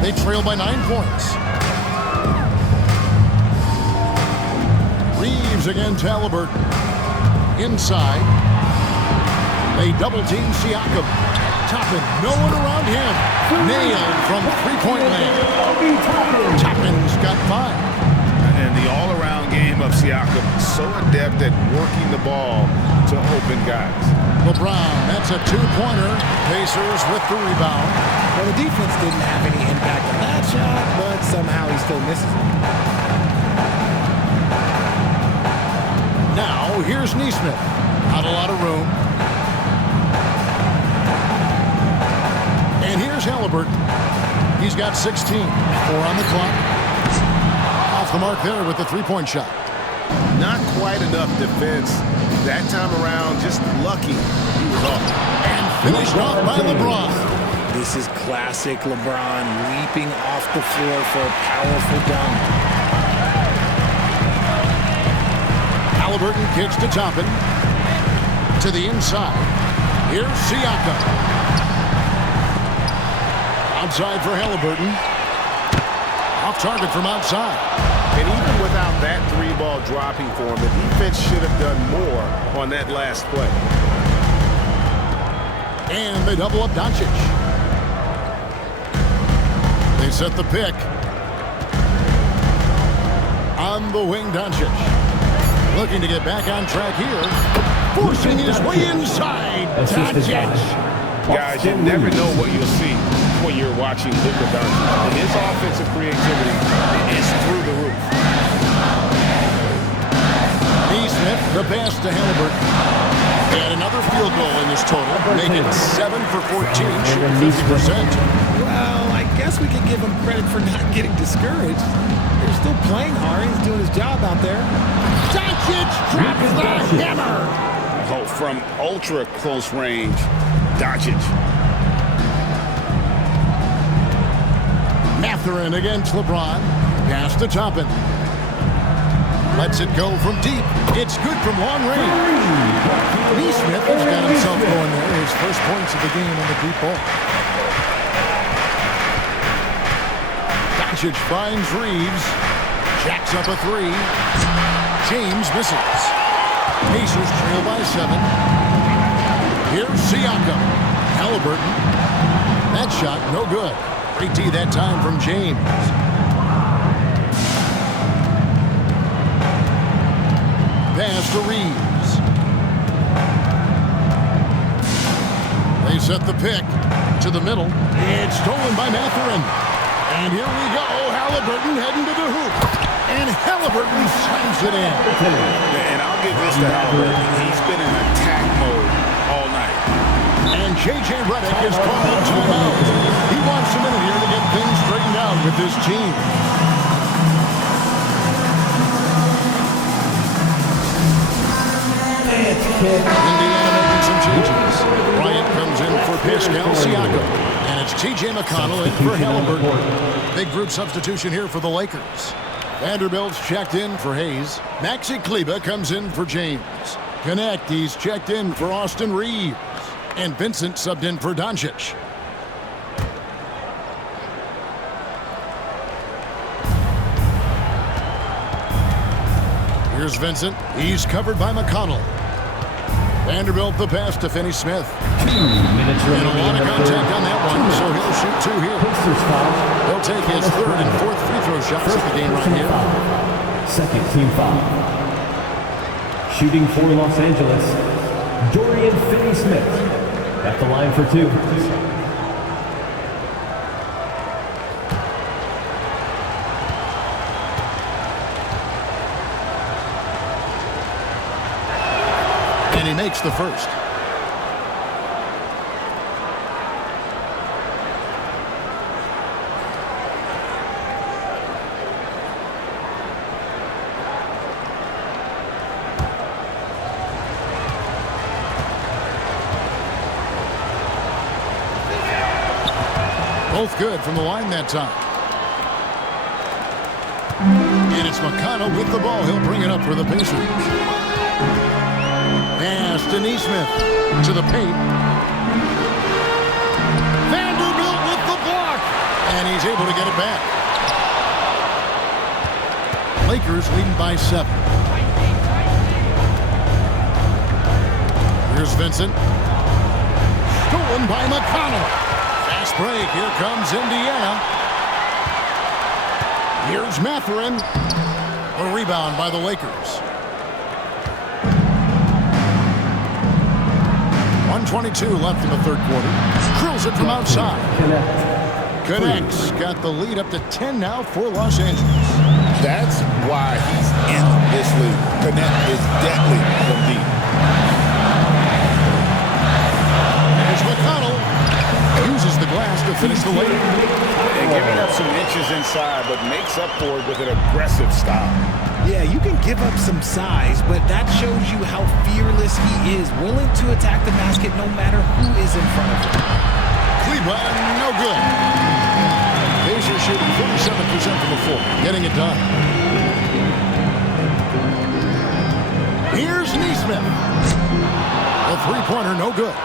They trail by 9 points. Reeves against Halliburton. Inside. They double team Siakam. Toppin, no one around him. Nailed from three-point land. Toppin's got 5. And the all-around game of Siakam, so adept at working the ball to open guys. LeBron, that's a 2-pointer. Pacers with the rebound. Well, the defense didn't have any impact on that shot, but somehow he still misses it. Now, here's Nesmith. Not a lot of room. And here's Halliburton. He's got 16. 4 on the clock. Off the mark there with the three-point shot. Not quite enough defense that time around. Just lucky he was off. And finished off by LeBron. This is classic LeBron leaping off the floor for a powerful dunk. Halliburton kicks to Toppin. To the inside. Here's Siakam. Outside for Halliburton. Off target from outside. And even without that three-ball dropping for him, the defense should have done more on that last play. And they double up Doncic. They set the pick. On the wing, Doncic. Looking to get back on track here. Forcing his way inside. Doncic. Guys, you never know what you'll see when you're watching Luka Doncic. And his offensive creativity is through the roof. Neesmith, the pass to Halliburton. And another field goal in this total, making 7 for 14, shooting 50%. Well, I guess we could give him credit for not getting discouraged. They're still playing hard. He's doing his job out there. Doncic drops the hammer. Oh, from ultra close range, Doncic. Mathurin against LeBron. Pass to Toppin. Lets it go from deep. It's good from long range. Neesmith has got himself going there. His first points of the game on the deep ball. Doncic finds Reeves. Jacks up a three. James misses. Pacers trail by 7. Here's Siakam. Halliburton. That shot, no good. Great D that time from James. Pass to Reeves. They set the pick to the middle. It's stolen by Mathurin. And here we go. Halliburton heading to the hoop. And Halliburton slams it in. And I'll give this to Halliburton. He's been in attack mode all night. And J.J. Redick is called a timeout. He wants a minute here to get things straightened out with this team. Indiana making some changes. Bryant comes in for Pascal Siakam. And it's T.J. McConnell in for Halliburton. Big group substitution here for the Lakers. Vanderbilt's checked in for Hayes. Maxi Kleber comes in for James. Konecny's checked in for Austin Reeves. And Vincent subbed in for Doncic. Here's Vincent. He's covered by McConnell. Vanderbilt the pass to Finney-Smith. 2 minutes And a lot of remaining. contact on that one, so he'll shoot 2 here. Pacers foul. He'll take his 3rd and 4th free throw shots of the game right Personal here. foul. Second team foul. Shooting for Los Angeles, Dorian Finney-Smith. At the line for 2. And he makes the first. Both good from the line that time. And it's McConnell with the ball. He'll bring it up for the Pacers. Pass to Neesmith to the paint. Vanderbilt with the block. And he's able to get it back. Lakers leading by 7. Here's Vincent. Stolen by McConnell. Fast break. Here comes Indiana. Here's Mathurin. A rebound by the Lakers. 1:22 left in the 3rd quarter. Drills it from outside. Connects. Got the lead up to 10 now for Los Angeles. That's why he's in this league. Connect is deadly from deep. Here's McConnell. Uses the glass to finish the lead. And giving up some inches inside, but makes up for it with an aggressive stop. Yeah, you can give up some size, but that shows you how fearless he is, willing to attack the basket no matter who is in front of him. Cleveland, no good. Pacers shooting 47% from the floor, getting it done. Here's Neesmith. A three-pointer, no good.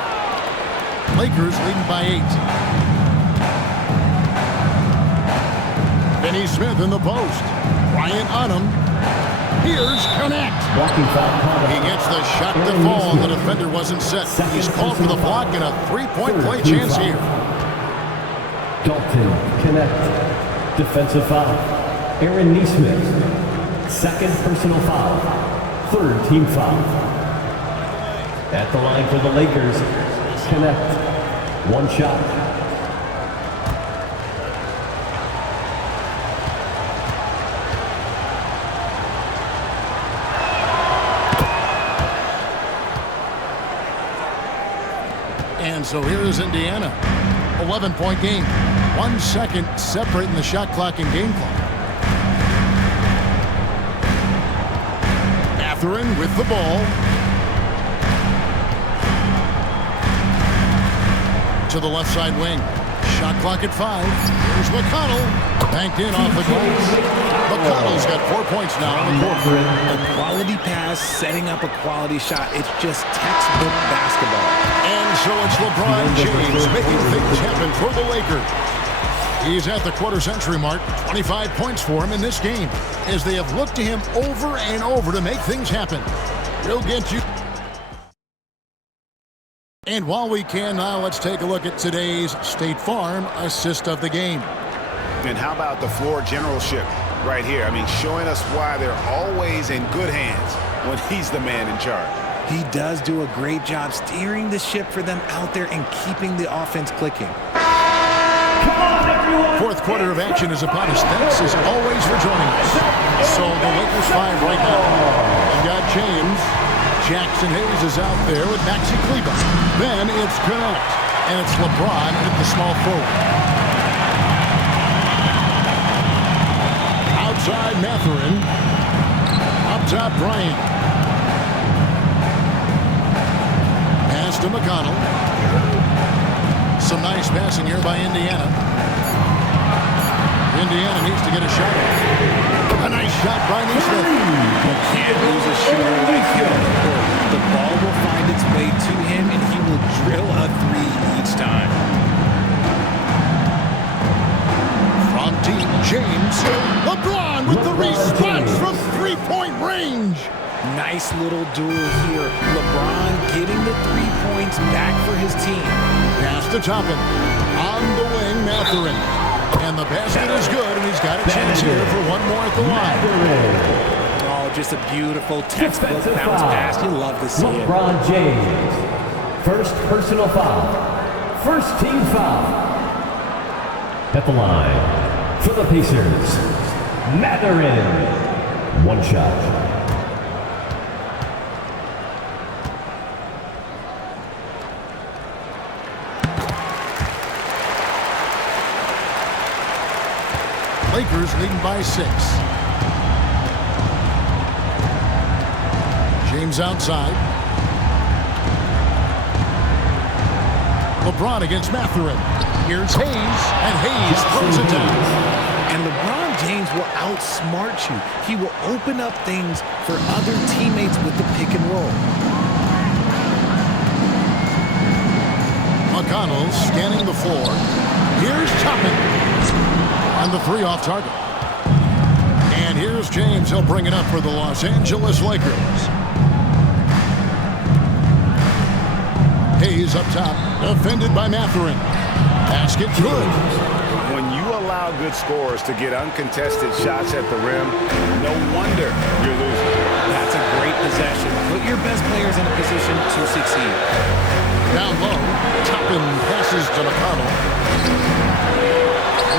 Lakers leading by 8. Finney Smith in the post. Bryant on him. Here's Connect. He gets the shot to fall. The defender wasn't set. He's called for the block and a three-point play chance here. Dalton Connect. Defensive foul. Aaron Neesmith. Second personal foul. Third team foul. At the line for the Lakers, Connect. One shot. And so here is Indiana. 11-point game. 1 second separating the shot clock and game clock. Mathurin with the ball. To the left side wing. Shot clock at 5. Here's McConnell. Banked in off the glass. McConnell's got 4 points now in the quarter. A quality pass, setting up a quality shot. It's just textbook basketball. And so it's LeBron James making things happen for the Lakers. He's at the quarter-century mark. 25 points for him in this game, as they have looked to him over and over to make things happen. He'll get you. And while we can now, let's take a look at today's State Farm assist of the game. And how about the floor generalship right here? I mean, showing us why they're always in good hands when he's the man in charge. He does do a great job steering the ship for them out there and keeping the offense clicking. Fourth quarter of action is upon us. Thanks as always for joining us. So the Lakers 5 right now. We've got James. Jackson Hayes is out there with Maxi Kleber. Then it's Connect. And it's LeBron at the small forward. Outside Mathurin. Up top Bryant. Pass to McConnell. Some nice passing here by Indiana. Indiana needs to get a shot off. A nice shot by Neesmith. You can't lose a shooter like him. The ball will find its way to him, and he will drill a three each time. From deep, James. LeBron with the response from three-point range. Nice little duel here. LeBron getting the 3 points back for his team. Pass to Toppin. On the wing, Mathurin. And the basket is good, and he's got a chance here for one more at the line. Oh, just a beautiful textbook bounce pass. You love to see it. LeBron James. First personal foul. First team foul. At the line for the Pacers, Mathurin. One shot. Lakers leading by 6. James outside. LeBron against Mathurin. Here's Hayes, and Hayes throws it down. And LeBron James will outsmart you. He will open up things for other teammates with the pick and roll. McConnell scanning the floor. Here's Toppin. On the 3 off target. And here's James. He'll bring it up for the Los Angeles Lakers. Hayes up top. Defended by Mathurin. Basket good. When you allow good scorers to get uncontested shots at the rim, no wonder you're losing. That's a great possession. Put your best players in a position to succeed. Down low. Toppin passes to McConnell.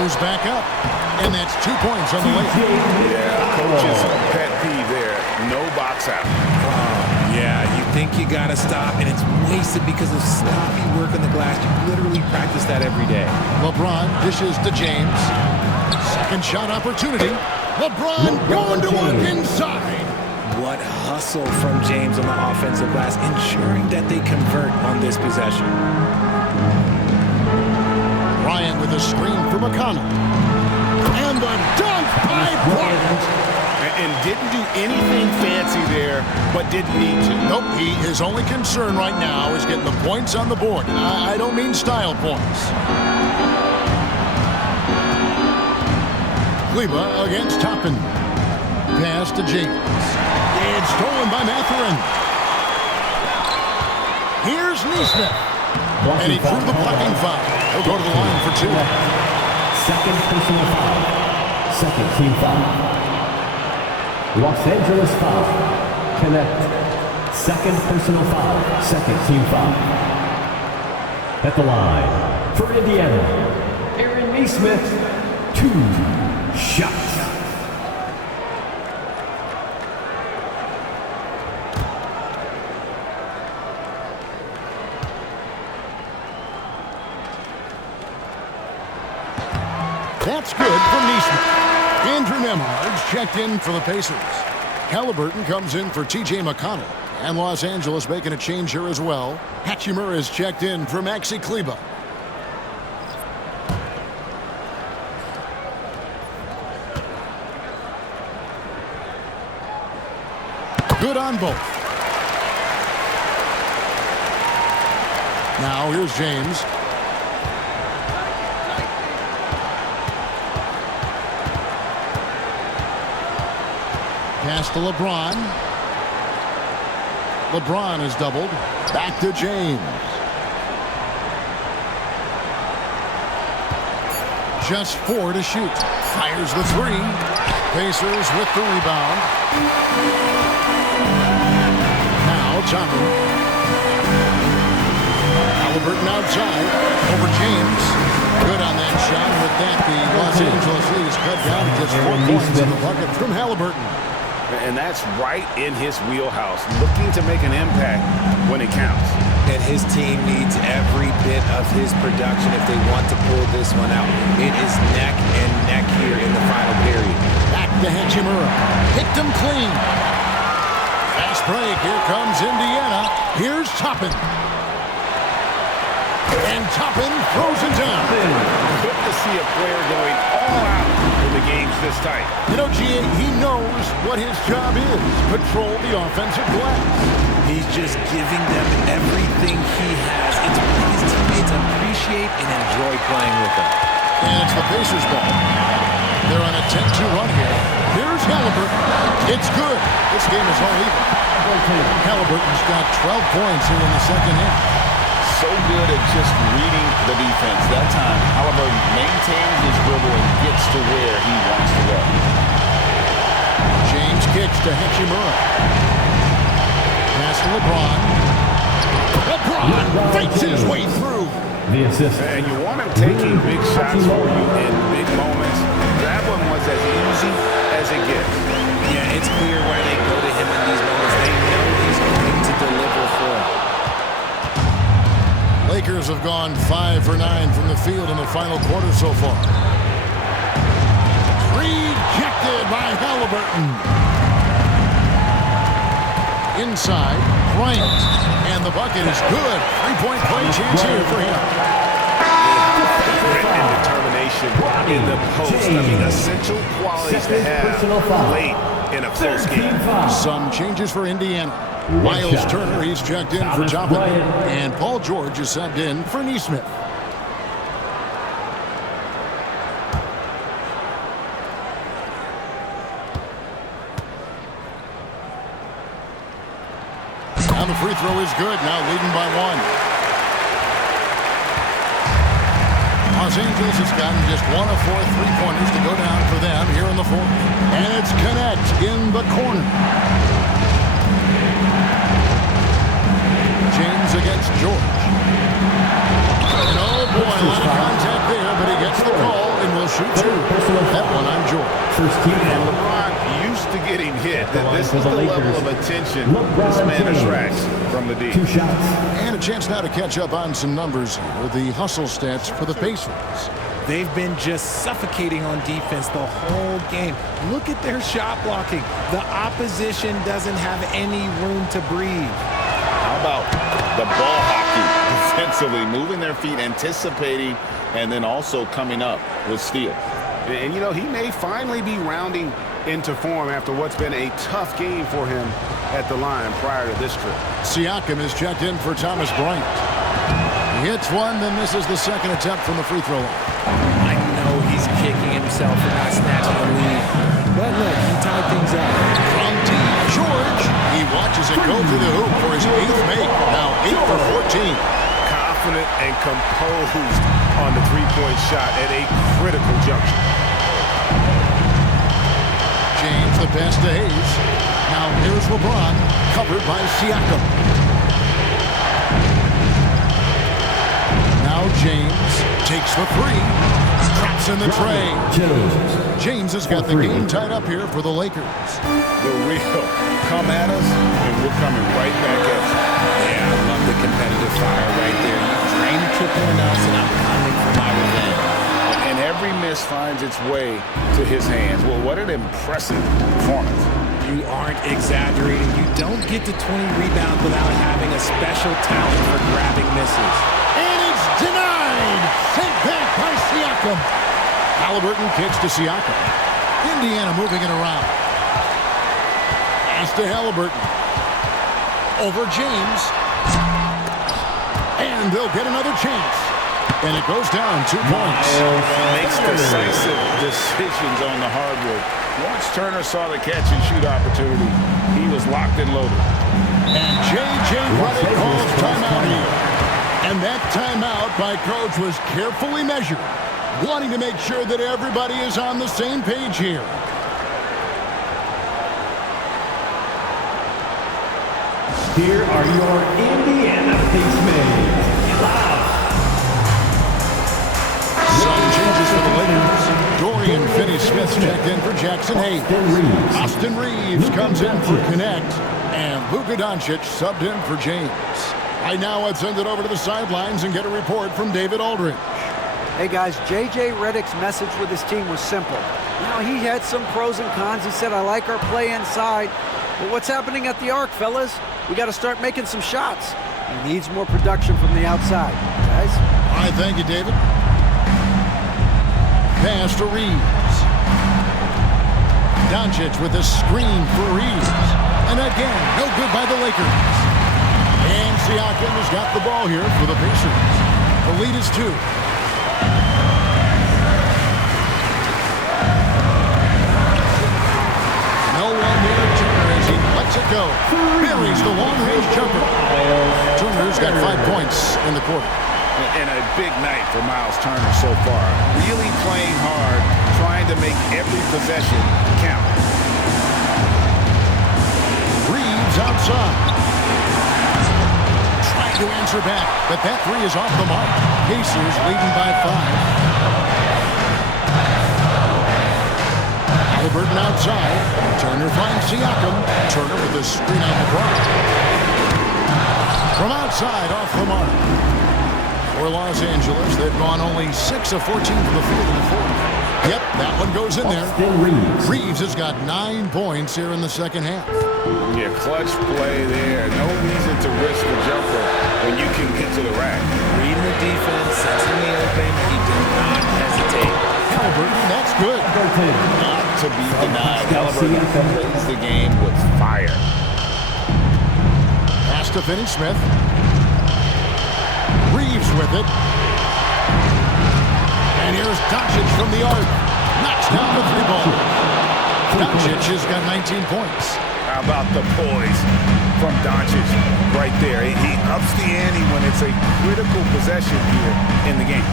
Goes back up. And that's 2 points on the Lakers. Yeah, coach's pet peeve there. No box out. Yeah, you think you got to stop, and it's wasted because of sloppy work on the glass. You literally practice that every day. LeBron dishes to James. Second shot opportunity. LeBron going to work inside. What hustle from James on the offensive glass, ensuring that they convert on this possession. Bryant with a screen for McConnell. And the dunk by Bryant. And didn't do anything fancy there, but didn't need to. Nope, his only concern right now is getting the points on the board. I don't mean style points. Kleba against Toppin. Pass to James. It's stolen by Mathurin. Here's Neesmith. And he drew the blocking foul. He'll go to the line for 2. Second personal foul. Second team foul. Los Angeles foul. Connect. Second personal foul. Second team foul. At the line for Indiana, Aaron Neesmith, 2 shots. That's good from Neesmith. Andrew Nembhard's checked in for the Pacers. Halliburton comes in for T.J. McConnell. And Los Angeles making a change here as well. Hachimura is checked in for Maxi Kleba. Good on both. Now here's James. Pass to LeBron. LeBron is doubled. Back to James. Just 4 to shoot. Fires the 3. Pacers with the rebound. Now Toppin. Halliburton outside. Over James. Good on that shot. With that, the Los Angeles lead is cut down to just 4 points in the bucket from Halliburton. And that's right in his wheelhouse, looking to make an impact when it counts. And his team needs every bit of his production if they want to pull this one out. It is neck and neck here in the final period. Back to Hachimura. Picked him clean. Fast break. Here comes Indiana. Here's Toppin. And Toppin throws it down. Good to see a player going all out when the game's this tight. You know, G.A., he knows what his job is. Control the offensive glass. He's just giving them everything he has. It's what his teammates appreciate and enjoy playing with him. And it's the Pacers ball. They're on a 10-2 run here. Here's Halliburton. It's good. This game is all even. Halliburton's got 12 points here in the second half. So good at just reading the defense. That time, Halliburton maintains his dribble and gets to where he wants to go. James kicks to Hachimura. Pass to LeBron. LeBron fights his way through. The assist. And you want him taking big shots for you in big moments. That one was as easy as it gets. Yeah, it's clear why they go to him in these moments. They know he's going to deliver for them. Lakers have gone 5 for 9 from the field in the final quarter so far. Rejected by Halliburton. Inside, Bryant. And the bucket is good. 3-point play chance here for him. Grit and determination in the post. I mean, essential qualities to have late in a close game. Some changes for Indiana. Miles Turner, he's checked in for Toppin. And Paul George is subbed in for Neesmith. Now the free throw is good. Now leading by 1. Los Angeles has gotten just 1 of 4 3-pointers to go down for them here in the 4th. And it's Connect in the corner. James against George. And oh boy, a lot of contact there, but he gets the call and will shoot 2. That one on George. And LeBron used to getting hit. This is the level of attention this man attracts from the D. 2 shots. And a chance now to catch up on some numbers here. The hustle stats for the Pacers. They've been just suffocating on defense the whole game. Look at their shot blocking. The opposition doesn't have any room to breathe. How about the ball hockey defensively, moving their feet, anticipating, and then also coming up with steals. And, you know, he may finally be rounding into form after what's been a tough game for him at the line prior to this trip. Siakam is checked in for Thomas Bryant. He hits one, then misses the second attempt from the free throw line. I know he's kicking and himself for not snatching the lead. But look, he tied things up. From deep, George. He watches it go through the hoop for his 8th make. Now 8 for 14. Confident and composed on the three-point shot at a critical juncture. James, the pass to Hayes. Now here's LeBron, covered by Siakam. Now James takes the three, traps in the tray. James has got the game tied up here for the Lakers. The real come at us, and we're coming right back at you. Yeah, I love the competitive fire right there. You drain a triple on us, and I'm coming for my revenge. And every miss finds its way to his hands. Well, what an impressive performance. You aren't exaggerating. You don't get to 20 rebounds without having a special talent for grabbing misses. And it's denied. Sent back by Siakam. Halliburton kicks to Siakam. Indiana moving it around. Pass to Halliburton. Over James. And they'll get another chance. And it goes down 2 points. Makes decisive decisions on the hardwood. Once Turner saw the catch-and-shoot opportunity, he was locked and loaded. And J.J. Redick calls timeout here. And that timeout by Coach was carefully measured, wanting to make sure that everybody is on the same page here. Here are your Indiana PACERS. Some changes for the Lakers. Dorian Finney-Smith checked in for Jackson Hayes. Austin Reeves comes in for Connect. And Luka Doncic subbed in for James. Right now, let's send it over to the sidelines and get a report from David Aldridge. Hey guys, J.J. Redick's message with his team was simple. You know, he had some pros and cons. He said, I like our play inside. But what's happening at the arc, fellas? We got to start making some shots. He needs more production from the outside. Guys? All right, thank you, David. Pass to Reeves. Doncic with a screen for Reeves. And again, no good by the Lakers. And Siakam has got the ball here for the Pacers. The lead is 2. No one near Turner as he lets it go. Buries the long-range jumper. Turner's got 5 points in the quarter. And a big night for Miles Turner so far. Really playing hard, trying to make every possession count. Reeves outside. Trying to answer back, but that three is off the mark. Pacers leading by 5. Halliburton outside. Turner finds Siakam. Turner with a screen on the block. From outside, off the mark. For Los Angeles, they've gone only 6 of 14 from the field in the fourth. Yep, that one goes in there. Reeves has got 9 points here in the second half. Yeah, clutch play there. No reason to risk the jumper when you can get to the rack. Reading the defense, sensing the open, he did not hesitate. Halliburton, that's good. Not to be denied. Halliburton plays the game with fire. Pass to Finney-Smith. Reeves with it. And here's Doncic from the arc. Knocks down the 3-ball. Doncic has got 19 points. How about the poise from Doncic right there? He ups the ante when it's a critical possession here in the game.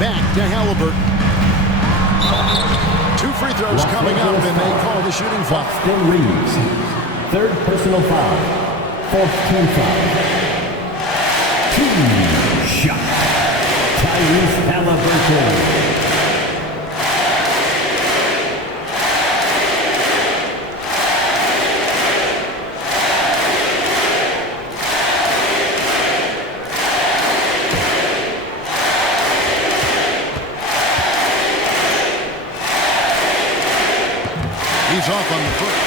Back to Halliburton. 2 free throws coming up, and they call the shooting foul. Reeves. 3rd personal foul. 4th team foul. 2 shot. Tyrese Halliburton. He's off on the foot.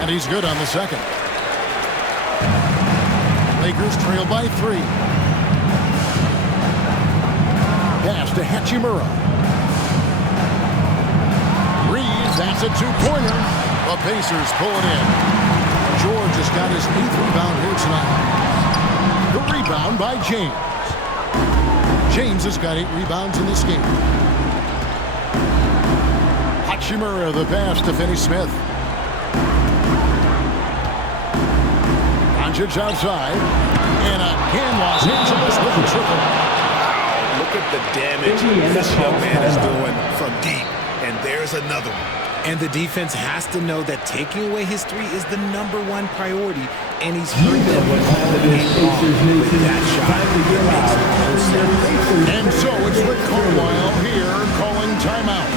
And he's good on the second. Lakers trail by 3. pass to Hachimura. Reeves, that's a two-pointer. The Pacers pull it in. George has got his 8th rebound here tonight. The rebound by James. James has got 8 rebounds in this game. Hachimura, the pass to Finney-Smith. Doncic outside. And again, Los Angeles with a triple. Wow, look at the damage this young man is doing from deep. And there's another one. And the defense has to know that taking away his 3 is the #1 priority, and he's hurt them all game long with that shot. And so it's Rick Carlisle here calling timeout.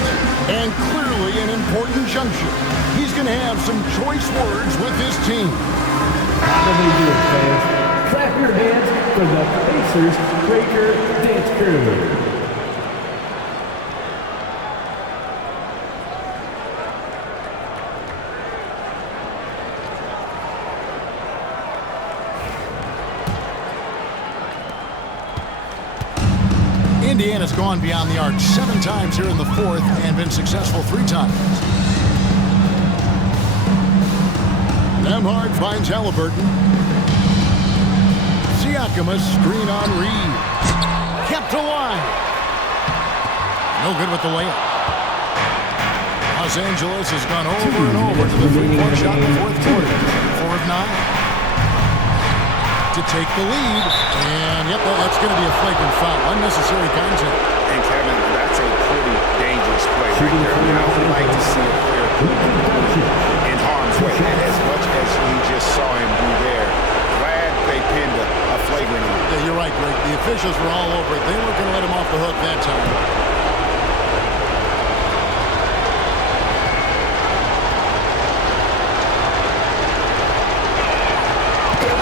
And clearly an important juncture. He's going to have some choice words with his team. How do they do it, fans? Clap your hands for the Pacers Breaker Dance Crew. Indiana's gone beyond the arc 7 times here in the 4th and been successful 3 times. Nembhard finds Halliburton. Siakamas screen on Reed. Kept alive. No good with the layup. Los Angeles has gone over and over to the 3-point shot in the 4th quarter. 4 of 9. To take the lead, and yep, that's going to be a flagrant foul. Unnecessary contact. And Kevin, that's a pretty dangerous play right there. I mean, I would like to see a player in harm's way, as much as you just saw him do there. Glad they pinned a flagrant on. Yeah, you're right, Greg. The officials were all over it. They weren't going to let him off the hook that time.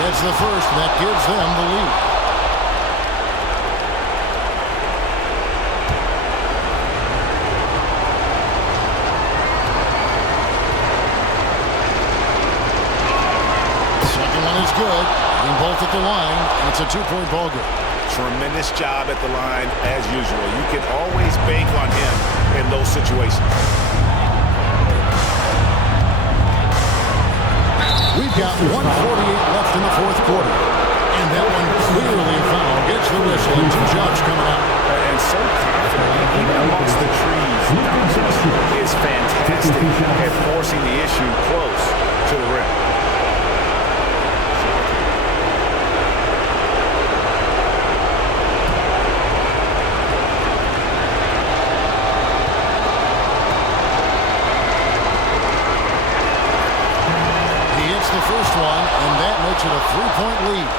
That's the first. That gives them the lead. Second one is good. And both at the line. And it's a 2-point ball game. Tremendous job at the line, as usual. You can always bank on him in those situations. We've got 1:48 left in the 4th quarter. And that one clearly a foul. Gets the whistle and 2 shots coming out. And so confident, even amongst the trees. Doncic is fantastic at forcing the issue close to the rim. The first one, and that makes it a 3-point lead.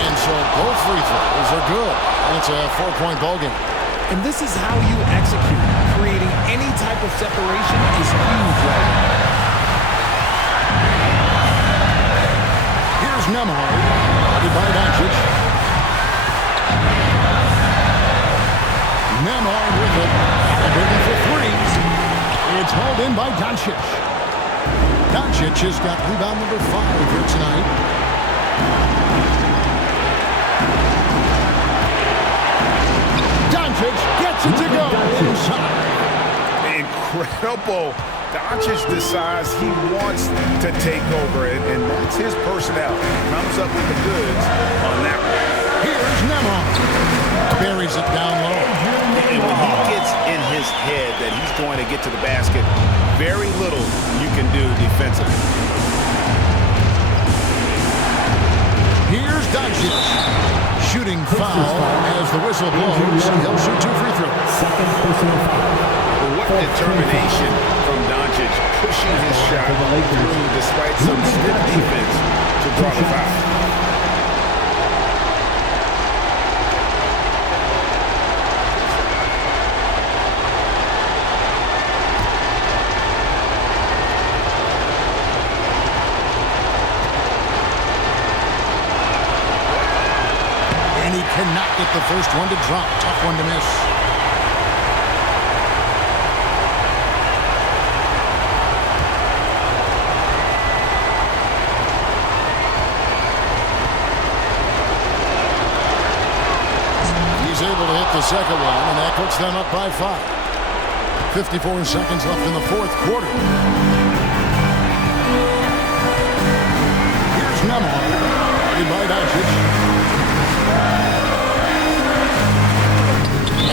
And so both free throws are good. It's a 4-point ball game. And this is how you execute. Creating any type of separation is huge right now. Here's Nembhard, guarded by Doncic. Nembhard with it. Halliburton for 3. It's hauled in by Doncic. Doncic has got rebound number 5 here tonight. Gets it to go inside. Incredible. Doncic decides he wants to take over it, and that's his personnel. Comes up with the goods on that one. Here's Nembhard. Buries it down low. And when he gets in his head that he's going to get to the basket, very little you can do defensively. Here's Doncic. Shooting foul as the whistle blows. He'll shoot 2 free throws. Second personal foul. What determination from Doncic, pushing his shot through despite some stiff defense to draw the foul. first one to drop. Tough one to miss. He's able to hit the second one, and that puts them up by 5. 54 seconds left in the fourth quarter. Here's Nemhard. By Doncic.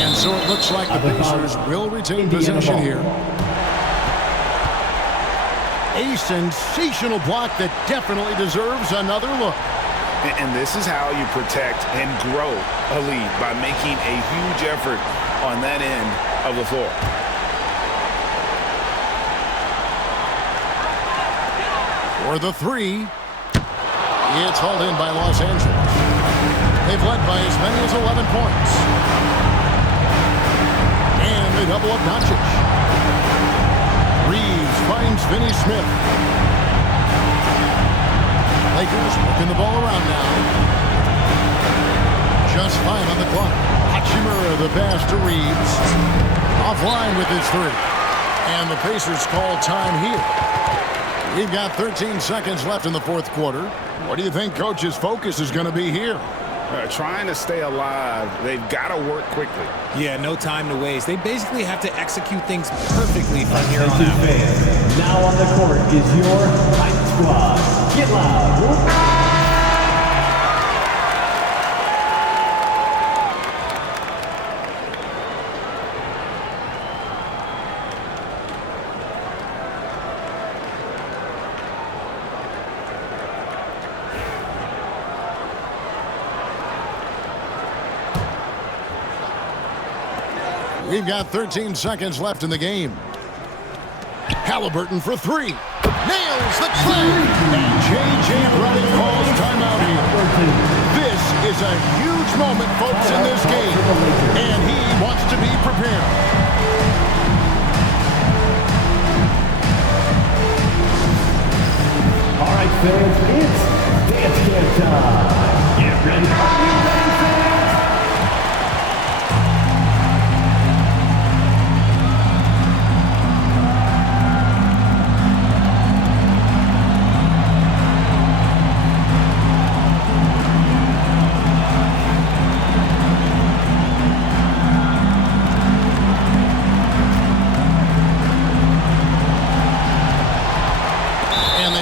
And so it looks like the Pacers will retain possession here. A sensational block that definitely deserves another look. And this is how you protect and grow a lead, by making a huge effort on that end of the floor. For the three. It's hauled in by Los Angeles. They've led by as many as 11 points. And they double up Doncic. Reeves finds Finney-Smith. Lakers working the ball around now. Just 5 on the clock. Hachimura the pass to Reeves. Offline with his 3. And the Pacers call time here. We've got 13 seconds left in the fourth quarter. What do you think Coach's focus is going to be here? Trying to stay alive. They've got to work quickly. Yeah, no time to waste. They basically have to execute things perfectly from here on out. Now on the court is your Hype Squad. Get loud. We've got 13 seconds left in the game. Halliburton for 3. Nails the play. And J.J. Redick calls timeout here. This is a huge moment, folks, in this game. And he wants to be prepared. All right, fans, it's dance camp time. Get ready.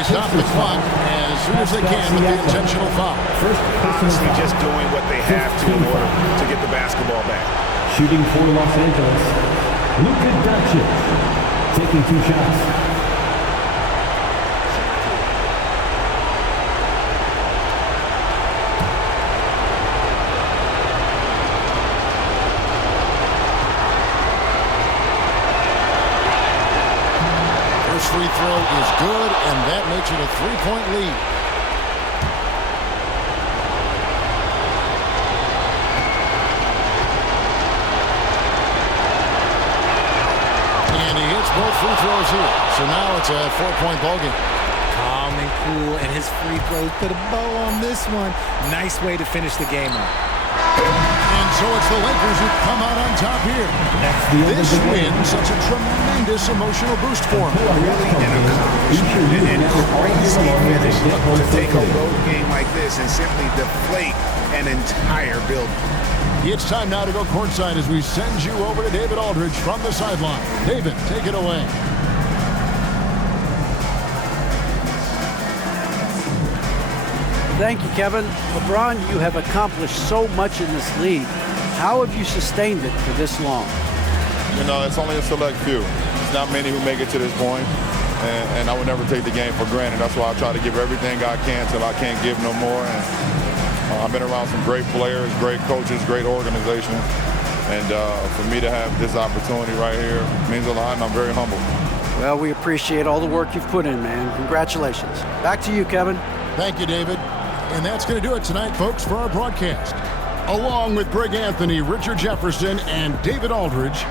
Stop the clock as soon as they can with the intentional foul. Honestly, just doing what they have to in order to get the basketball back. Shooting for Los Angeles, Luka Doncic taking 2 shots. Free throw is good, and that makes it a 3-point lead. And he hits both free throws here. So now it's a 4-point ballgame. Calm and cool, and his free throws put a bow on this one. Nice way to finish the game up. And so it's the Lakers who come out on top here. This win sets a tremendous emotional boost for them. Really an accomplishment and crazy finish to take a road game like this and simply deflate an entire building. It's time now to go courtside as we send you over to David Aldridge from the sideline. David, take it away. Thank you, Kevin. LeBron, you have accomplished so much in this league. How have you sustained it for this long? You know, it's only a select few. It's not many who make it to this point, and I would never take the game for granted. That's why I try to give everything I can till I can't give no more. And I've been around some great players, great coaches, great organizations, and for me to have this opportunity right here means a lot, and I'm very humbled. Well, we appreciate all the work you've put in, man. Congratulations. Back to you, Kevin. Thank you, David. And that's going to do it tonight, folks, for our broadcast. Along with Greg Anthony, Richard Jefferson, and David Aldridge,